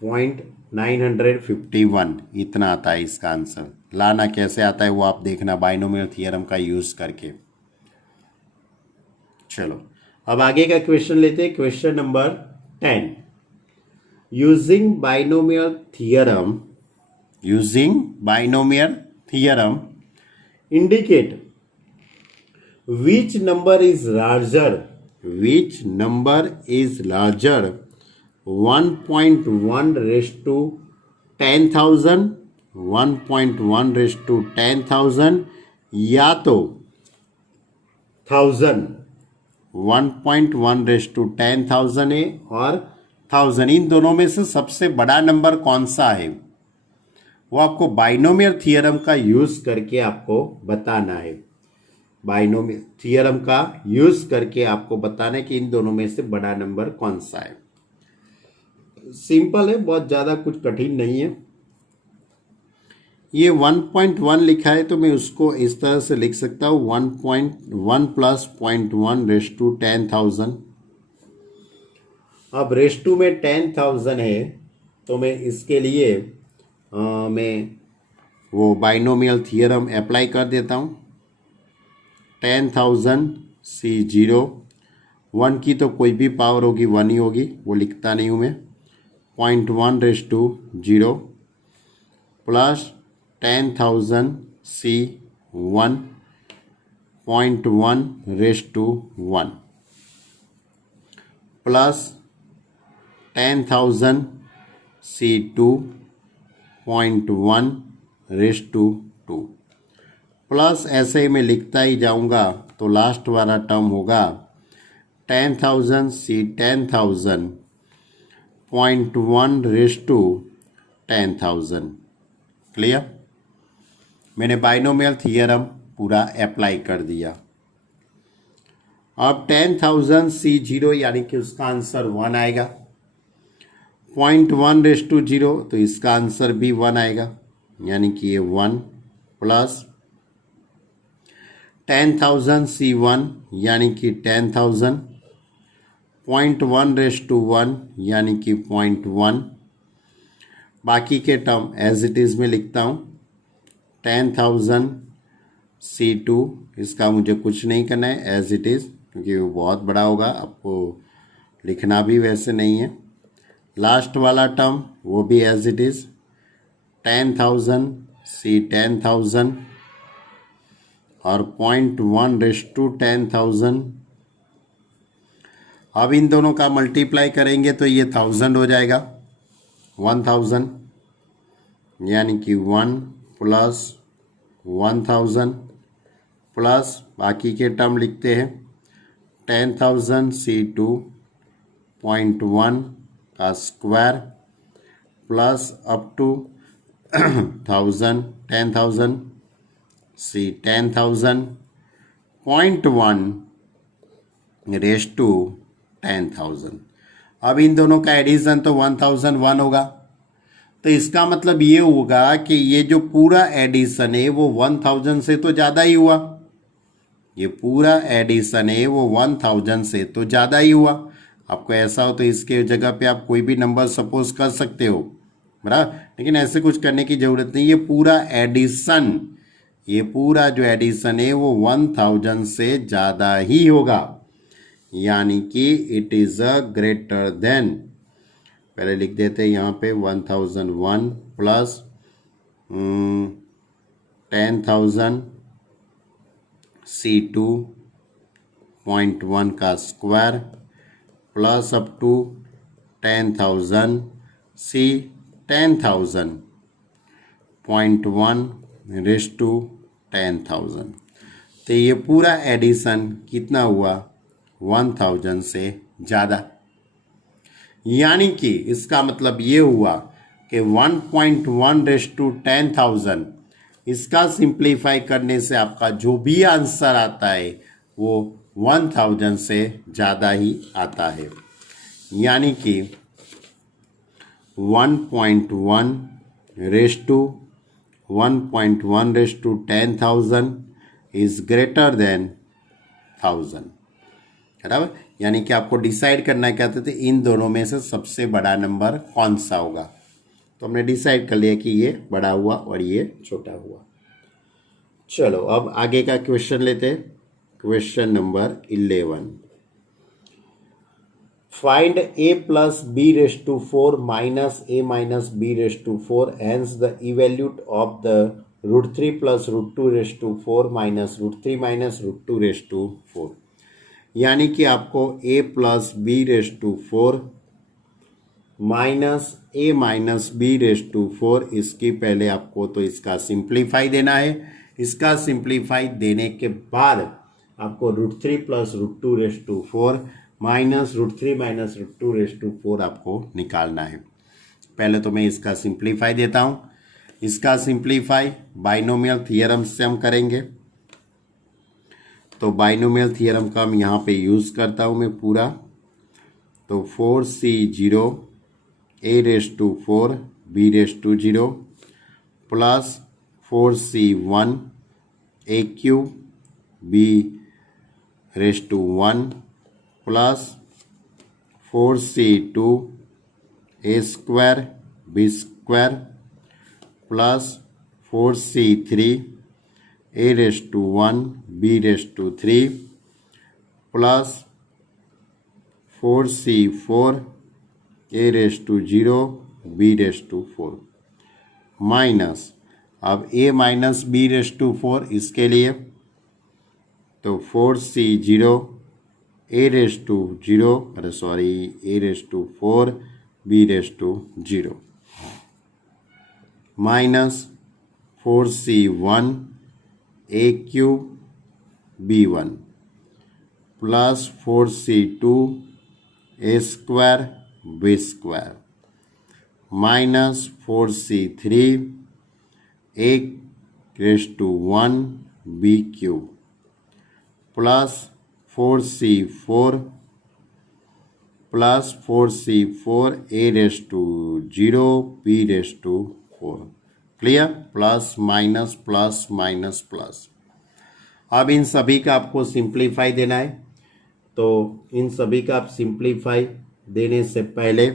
0.951 इतना आता है इसका आंसर। लाना कैसे आता है वो आप देखना बाइनोमियल थियरम का यूज़ करके। चलो अब आगे का क्वेश्चन लेते हैं, question number 10। Using binomial theorem indicate which number is larger 1.1/10,000 1.1/10,000 या तो 1000 1.1/10,000 है और 1000, इन दोनों में से सबसे बड़ा नंबर कौन सा है वो आपको बाइनोमियल थियरम का यूज़ करके आपको बताना है। बाइनोमियल थियरम का यूज़ करके आपको बताना है कि इन दोनों में से बड़ा नंबर कौन सा है। सिंपल है, बहुत ज़्यादा कुछ कठिन नहीं है। ये 1.1 लिखा है तो मैं उसको इस तरह से लिख सकता हूँ 1.1 प्लस 0.1/10,000। अब रेशटू में 10,000 है तो मैं इसके लिए मैं वो बाइनोमियल थियरम अप्लाई कर देता हूँ। 10,000 C0 1 की तो कोई भी पावर होगी 1 ही होगी, वो लिखता नहीं हूँ मैं। 0.1/0 plus 10,000 C1 0.1/1 plus 10,000 C2 0.1/2 plus ऐसे ही मैं लिखता ही जाऊंगा तो लास्ट वाला टर्म होगा 10,000 C10,000 0.1/10,000। क्लियर? मैंने बाइनोमियल थियरम पूरा अप्लाई कर दिया। अब 10,000 C0 यानी कि उसका आंसर 1 आएगा, 0.1/0 तो इसका आंसर भी 1 आएगा, यानी कि ये 1 प्लस 10,000 C1 यानी कि 10,000 0.1/1 यानी कि 0.1। बाकी के टर्म एज इट इज़ में लिखता हूँ। 10,000 C2 इसका मुझे कुछ नहीं करना है, एज इट इज़, क्योंकि वो बहुत बड़ा होगा, आपको लिखना भी वैसे नहीं है। लास्ट वाला टर्म वो भी एज इट इज़ 10,000 C10,000 और 0.1/10,000। अब इन दोनों का मल्टीप्लाई करेंगे तो ये 1000 हो जाएगा, 1000 यानी कि 1 प्लस 1000 प्लस बाकी के टर्म लिखते हैं 10,000 C2 0.1 का square plus up to 10,000 C10,000 0.1/10,000। अब इन दोनों का एडिशन तो 1001 होगा, तो इसका मतलब ये होगा कि ये जो पूरा एडिशन है वो 1000 से तो ज़्यादा ही हुआ। ये पूरा एडिशन है वो 1000 से तो ज़्यादा ही हुआ। आपको ऐसा हो तो इसके जगह पे आप कोई भी नंबर सपोज कर सकते हो, बराबर, लेकिन ऐसे कुछ करने की ज़रूरत नहीं। ये पूरा एडिशन, ये पूरा जो एडिशन है वो 1000 से ज़्यादा ही होगा, यानी कि it is a greater than, पहले लिख देते हैं यहाँ पे 1001 प्लस 10,000 C2 0.1 का square plus up to 10,000 C10,000 0.1/10,000। तो ये पूरा एडिशन कितना हुआ? 1000 से ज़्यादा, यानी कि इसका मतलब ये हुआ कि 1.1/10,000 इसका सिंप्लीफाई करने से आपका जो भी आंसर आता है वो 1000 से ज़्यादा ही आता है, यानी कि 1.1/10,000 इज़ ग्रेटर देन 1000, बराबर। यानी कि आपको डिसाइड करना है कहते थे इन दोनों में से सबसे बड़ा नंबर कौन सा होगा, तो हमने डिसाइड कर लिया कि ये बड़ा हुआ और ये छोटा हुआ। चलो अब आगे का क्वेश्चन लेते हैं। Question number 11, find a plus b/4 minus a minus b/4, hence the evaluate of the √3 plus √2/4 minus √3 minus √2/4। यानी कि आपको a plus b/4 minus a minus b/4, इसकी पहले आपको तो इसका सिंप्लीफाई देना है। इसका सिंप्लीफाई देने के बाद आपको √3 plus √2/4 माइनस √3 minus √2/4 आपको निकालना है। पहले तो मैं इसका सिंप्लीफाई देता हूँ। इसका सिंप्लीफाई बाइनोमियल थियरम से हम करेंगे, तो बाइनोमियल थियरम का हम यहाँ पे यूज़ करता हूँ मैं पूरा। तो 4C0 a/4 b/0 plus 4C1 a³ b/1 plus 4C2 a² b² plus 4C3 a/1 b/3 plus 4c4 a⁻0 b⁻4 minus, अब a माइनस b⁻4 इसके लिए तो 4c0 a⁻0 a⁻4 b⁻0 minus 4c1 a³ b1 plus 4c2 a² b² minus 4c3 a⁻1 b³ plus 4c4 a⁻0 b⁻4 clear, plus minus plus minus plus. अब इन सभी का आपको simplify देना है, तो इन सभी का आप सिंप्लीफाई देने से पहले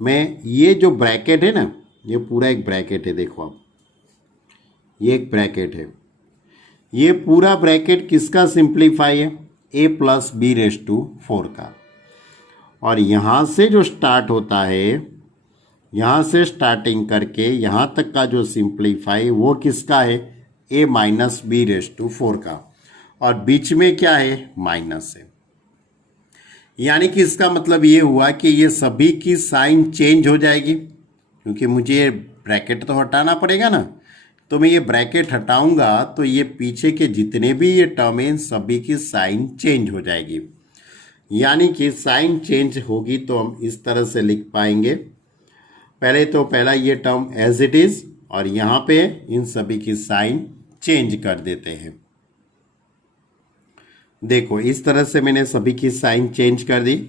मैं ये जो ब्रैकेट है ना, ये पूरा एक ब्रैकेट है, देखो आप, ये एक ब्रैकेट है, ये पूरा ब्रैकेट किसका सिंप्लीफाई है, a प्लस b⁻4 का। और यहाँ से जो स्टार्ट होता है, यहाँ से स्टार्टिंग करके यहाँ तक का जो सिंप्लीफाई वो किसका है, a माइनस b⁻4 का, और बीच में क्या है, माइनस है। यानी कि इसका मतलब ये हुआ कि ये सभी की साइन चेंज हो जाएगी, क्योंकि मुझे ये ब्रैकेट तो हटाना पड़ेगा ना, तो मैं ये ब्रैकेट हटाऊंगा तो ये पीछे के जितने भी ये टर्म हैं सभी की साइन चेंज हो जाएगी। यानी कि साइन चेंज होगी तो हम इस तरह से लिख पाएंगे, पहले तो पहला ये टर्म एज इट इज, और यहाँ पे इन सभी की साइन चेंज कर देते हैं। देखो इस तरह से मैंने सभी की साइन चेंज कर दी।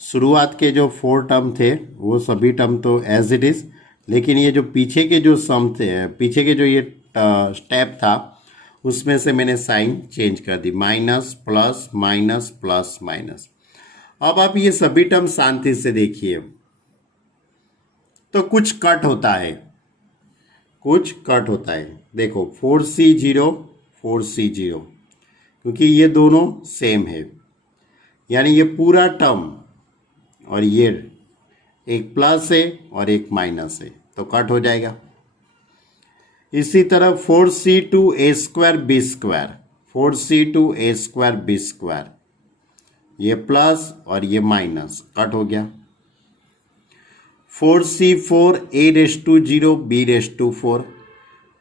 शुरुआत के जो 4 टर्म थे वो सभी टर्म तो एज इट इज, लेकिन ये जो पीछे के जो सम थे, पीछे के जो ये स्टेप था, उसमें से मैंने साइन चेंज कर दी, minus plus minus plus minus. अब आप ये सभी टर्म शांति से देखिए, तो कुछ कट होता है, कुछ कट होता है। देखो 4c0 4c0, क्योंकि ये दोनों सेम है, यानी ये पूरा टर्म और ये एक प्लस है और एक माइनस है, तो कट हो जाएगा। इसी तरह 4c2 a² b², 4c2 a² b², ये प्लस और ये माइनस, कट हो गया। 4c4 a⁻0 b⁻4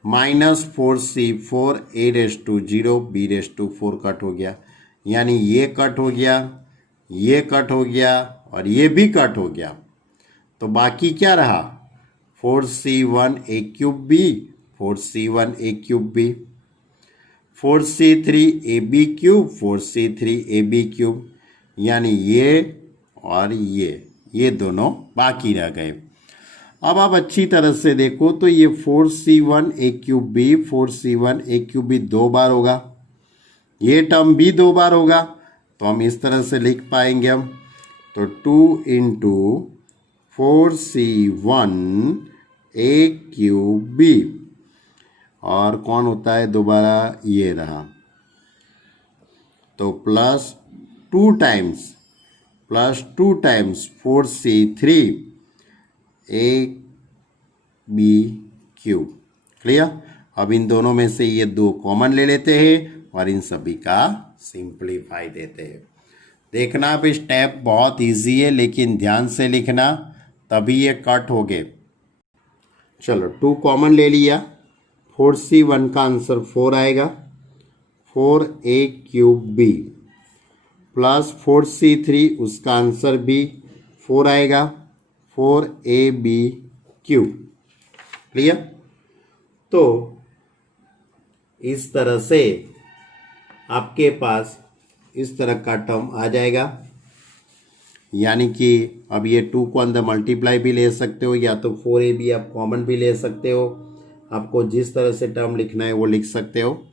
minus 4c4 a⁻0 b⁻4 cut हो गया, यानी ये कट हो गया, ये कट हो गया और ये भी कट हो गया। तो बाकी क्या रहा, 4c1 a³ b, 4c1 a³ b, 4c3 ab³, 4c3 ab³, यानी ये और ये दोनों बाकी रह गए। अब आप अच्छी तरह से देखो तो ये 4c1 a³ b, 4c1 a³ b 2 बार होगा, ये टर्म भी 2 बार होगा, तो हम इस तरह से लिख पाएंगे हम, तो 2 इंटू 4c1 a³ b, और कौन होता है दोबारा, ये रहा, तो plus 2 times 4c3 ab³। Clear. अब इन दोनों में से ये 2 कॉमन ले लेते हैं और इन सभी का सिंप्लीफाई देते हैं। देखना अब स्टेप बहुत इजी है, लेकिन ध्यान से लिखना, तभी ये कट हो गए। चलो 2 कॉमन ले लिया, 4c1 का आंसर 4 आएगा, 4a³ b, प्लस 4c3 उसका आंसर भी 4 आएगा, 4ab³। क्लियर। तो इस तरह से आपके पास इस तरह का टर्म आ जाएगा, यानी कि अब ये 2 को अंदर मल्टीप्लाई भी ले सकते हो, या तो 4ab आप कॉमन भी ले सकते हो, आपको जिस तरह से टर्म लिखना है वो लिख सकते हो।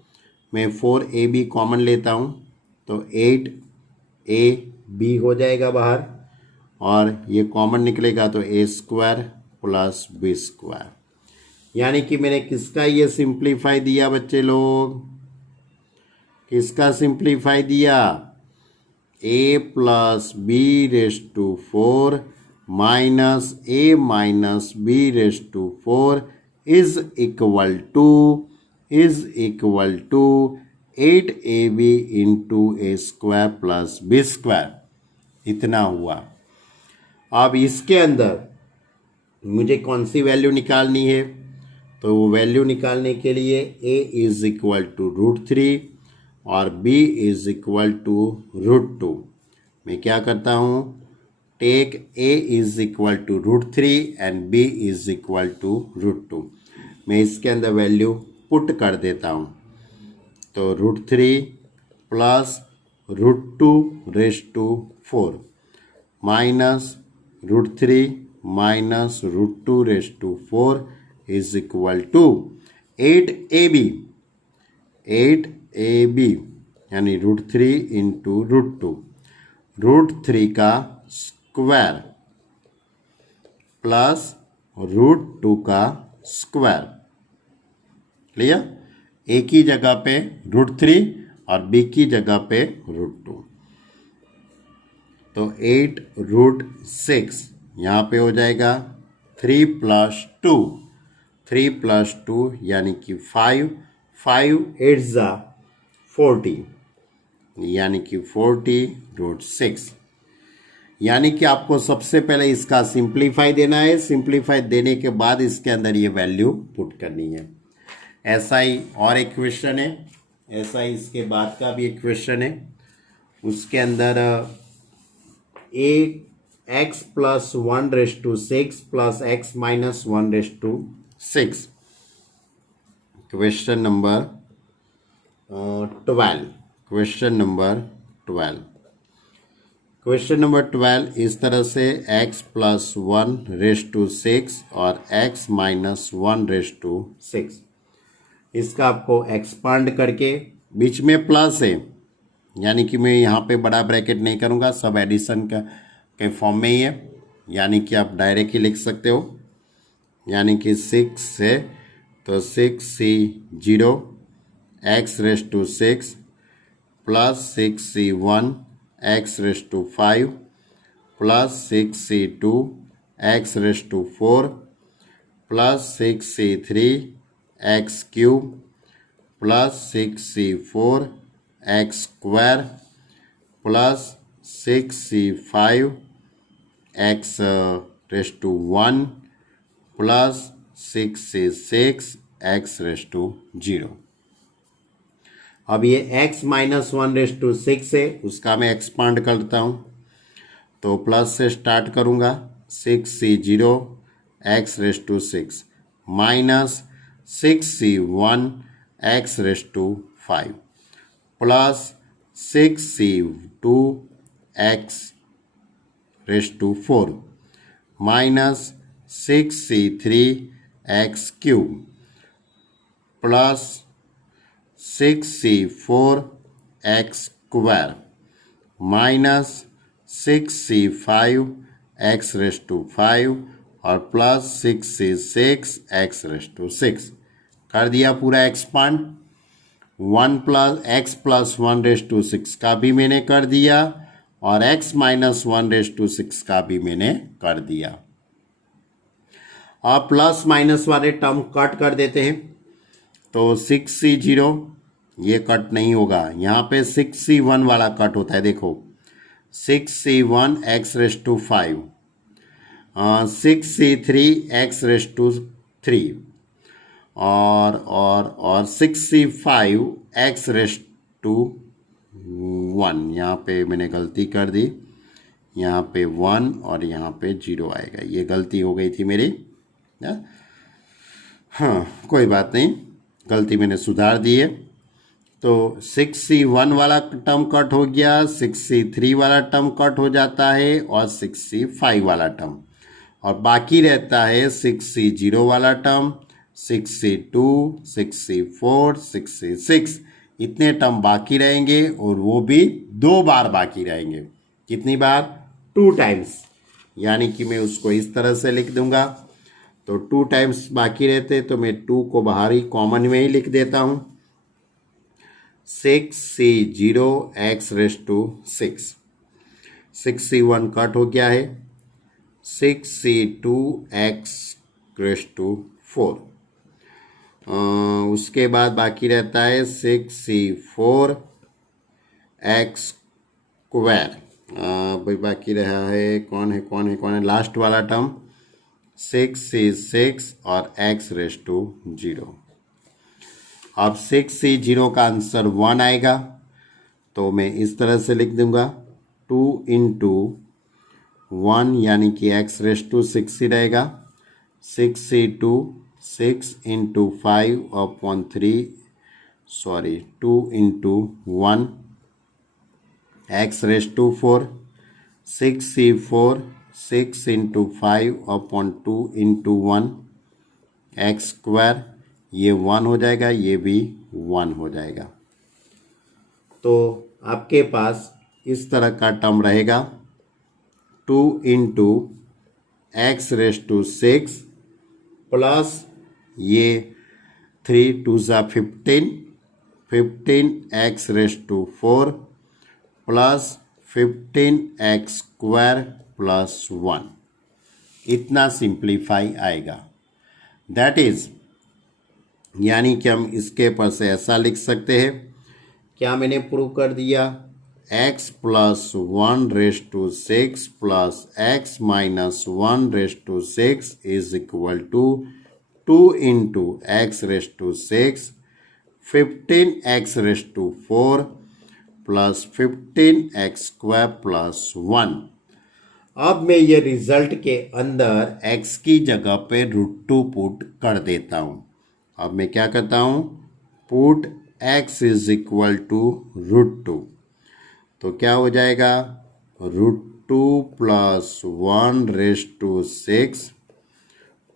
मैं 4ab कॉमन लेता हूँ तो 8ab हो जाएगा बाहर, और ये कॉमन निकलेगा तो a² प्लस b², यानी कि मैंने किसका ये सिंप्लीफाई दिया बच्चे लोग, किसका सिंप्लीफाई दिया, A plus B raise to 4 minus A minus B raise to 4 is equal to 8ab into A square plus B square. इतना हुआ। अब इसके अंदर मुझे कौन सी वैल्यू निकालनी है? तो वो वैल्यू निकालने के लिए a इज इक्वल टू √3 और b इज इक्वल टू √2। मैं क्या करता हूँ? Take a is equal to √3 and b is equal to √2। मैं इसके अंदर वैल्यू पुट कर देता हूँ। तो √3 plus √2 raise to 4 minus √3 minus √2 raise to 4 is equal to 8ab यानी √3 इंटू √2, √3 का स्क्वायर प्लस √2 का स्क्वायर। क्लियर? ए की जगह पे √3 और बी की जगह पे √2। तो 8√6 यहाँ पे हो जाएगा 3 + 2, 3 + 2 यानी कि 5, 5 8 ज़ा 40 यानी कि 40√6। यानी कि आपको सबसे पहले इसका सिंप्लीफाई देना है। सिंप्लीफाई देने के बाद इसके अंदर ये वैल्यू पुट करनी है। ऐसा ही और एक क्वेश्चन है, ऐसा ही इसके बाद का भी एक क्वेश्चन है। उसके अंदर x + 1/6 plus x - 1/6। Question number 12। Question number 12 इस तरह से x + 1/6 और x - 1/6। इसका आपको एक्सपांड करके, बीच में प्लस है यानी कि मैं यहाँ पे बड़ा ब्रैकेट नहीं करूँगा, सब एडिशन के फॉर्म में ही है। यानी कि आप डायरेक्ट ही लिख सकते हो। यानी कि 6 है तो 6c0 x⁻6 plus 6c1 x⁵5 plus 6c2 x⁴ plus 6c3 x³ plus 6c4 x² plus 6c5 x⁻1 plus 6c6 x⁻0। अब ये x - 1/6 है, उसका मैं एक्सपांड करता हूँ। तो प्लस से स्टार्ट करूँगा, 6c0 x⁻6 minus 6c1 x⁵5 plus 6c2 x⁻4 minus 6c3 x³ plus 6c4 x² minus 6c5 x⁵5 और प्लस 6c6 x⁻6। कर दिया पूरा एक्सपांड। x + 1/6 का भी मैंने कर दिया और x - 1/6 का भी मैंने कर दिया। अब प्लस माइनस वाले टर्म कट कर देते हैं। तो 6c0 ये कट नहीं होगा, यहाँ पे 6c1 वाला कट होता है। देखो 6c1 x⁵5, 6c3 x⁻3 और 6c5 x⁻1। यहाँ पे मैंने गलती कर दी, यहाँ पे 1 और यहाँ पे 0 आएगा। ये गलती हो गई थी मेरी। हाँ कोई बात नहीं, गलती मैंने सुधार दी है। तो 6c1 वाला टर्म कट हो गया, 6c3 वाला टर्म कट हो जाता है और 6c5 वाला टर्म, और बाकी रहता है 6c0 वाला टर्म, 6c2 6c4 6c6। इतने टर्म बाकी रहेंगे और वो भी 2 बार बाकी रहेंगे। कितनी बार? 2 टाइम्स। यानी कि मैं उसको इस तरह से लिख दूंगा। तो 2 टाइम्स बाकी रहते तो मैं 2 को बाहर ही कॉमन में ही लिख देता हूँ। 6c0 x⁻6 6c1 कट हो गया है, 6c2 x रेस टू 4। उसके बाद बाकी रहता है 6c4 x स्क्वायर। भाई बाकी रहा है कौन है लास्ट वाला टर्म 6c6 और x रेस टू 0। अब 6c0 का आंसर 1 आएगा, तो मैं इस तरह से लिख दूंगा 2 इंटू 1 यानी कि x रेस टू 6 ही रहेगा। 6c2 6 into 5/3 2 into 1 x raise to 4। 6c4 6 into 5/2 into 1 x square, ये 1 हो जाएगा, ये भी 1 हो जाएगा। तो आपके पास इस तरह का टर्म रहेगा 2 into x raise to 6 plus ये 3 2 ज़ा 15 x raise to 4 plus 15 x square plus 1, इतना सिंप्लीफाई आएगा। दैट इज यानी कि हम इसके पर से ऐसा लिख सकते हैं, क्या मैंने प्रूव कर दिया, x plus 1 raise to 6 plus x minus 1 raise to 6 is equal to 2 into x raise to 6 15 x raise to 4 plus 15 x square plus 1। अब मैं ये रिजल्ट के अंदर x की जगह पे √2 पुट कर देता हूँ। अब मैं क्या करता हूँ, put x is equal to √2, तो क्या हो जाएगा √2 plus 1 raise to 6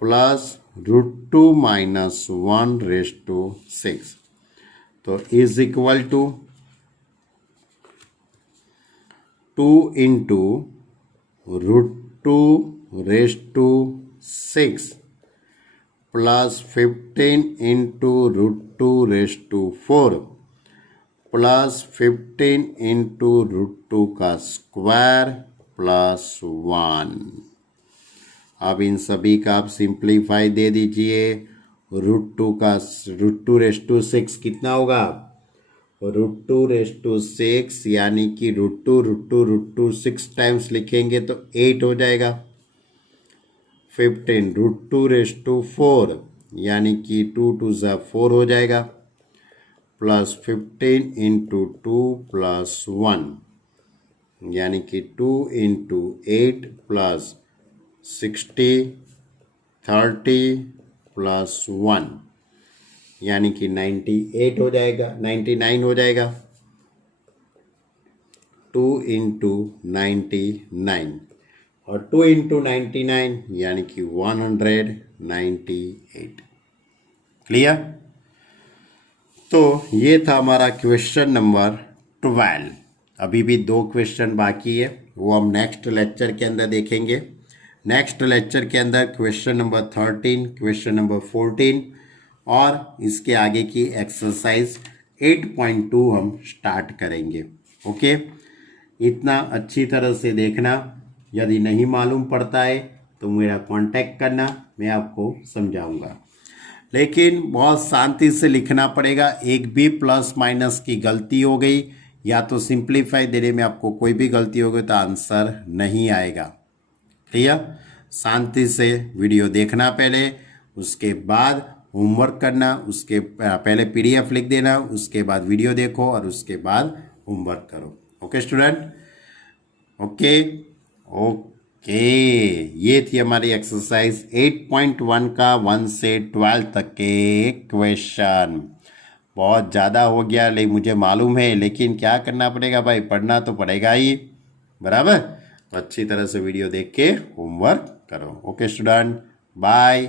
plus √2 minus 1 raise to 6, तो is equal to 2 into √2 raise to 6 plus 15 into √2 raise to 4 plus 15 into √2 का स्क्वायर प्लस 1। अब इन सभी का आप सिंप्लीफाई दे दीजिए। √2 रेस टू 6 कितना होगा, √2 रेस टू 6 यानी कि √2 6 टाइम्स लिखेंगे तो 8 हो जाएगा। 15 √2 रेस टू 4 यानी कि 2 2 ज़ा 4 हो जाएगा, प्लस 15 इंटू 2 प्लस 1 यानी कि 2 इंटू 8 प्लस 60 30 प्लस 1 यानी कि 98 हो जाएगा, 99 हो जाएगा। 2 इंटू 99 और 2 इंटू 99 यानी कि 198। क्लियर? तो ये था हमारा क्वेश्चन नंबर 12। अभी भी 2 क्वेश्चन बाकी है, वो हम नेक्स्ट लेक्चर के अंदर देखेंगे। नेक्स्ट लेक्चर के अंदर क्वेश्चन नंबर 13, क्वेश्चन नंबर 14 और इसके आगे की एक्सरसाइज 8.2 हम स्टार्ट करेंगे। ओके, इतना अच्छी तरह से देखना। यदि नहीं मालूम पड़ता है तो मेरा कांटेक्ट करना, मैं आपको समझाऊंगा। लेकिन बहुत शांति से लिखना पड़ेगा। एक भी प्लस माइनस की गलती हो गई या तो सिंप्लीफाई देने में आपको कोई भी गलती हो गई तो आंसर नहीं आएगा। क्लियर? शांति से वीडियो देखना पहले, उसके बाद होमवर्क करना, उसके पहले PDF लिख देना, उसके बाद वीडियो देखो और उसके बाद होमवर्क करो। Okay student? ओके, ये थी हमारी एक्सरसाइज 8.1 का 1 से 12 तक के क्वेश्चन। बहुत ज़्यादा हो गया लेकिन मुझे मालूम है, लेकिन क्या करना पड़ेगा भाई, पढ़ना तो पड़ेगा ही, बराबर। तो अच्छी तरह से वीडियो देख के होमवर्क करो। Okay student, bye.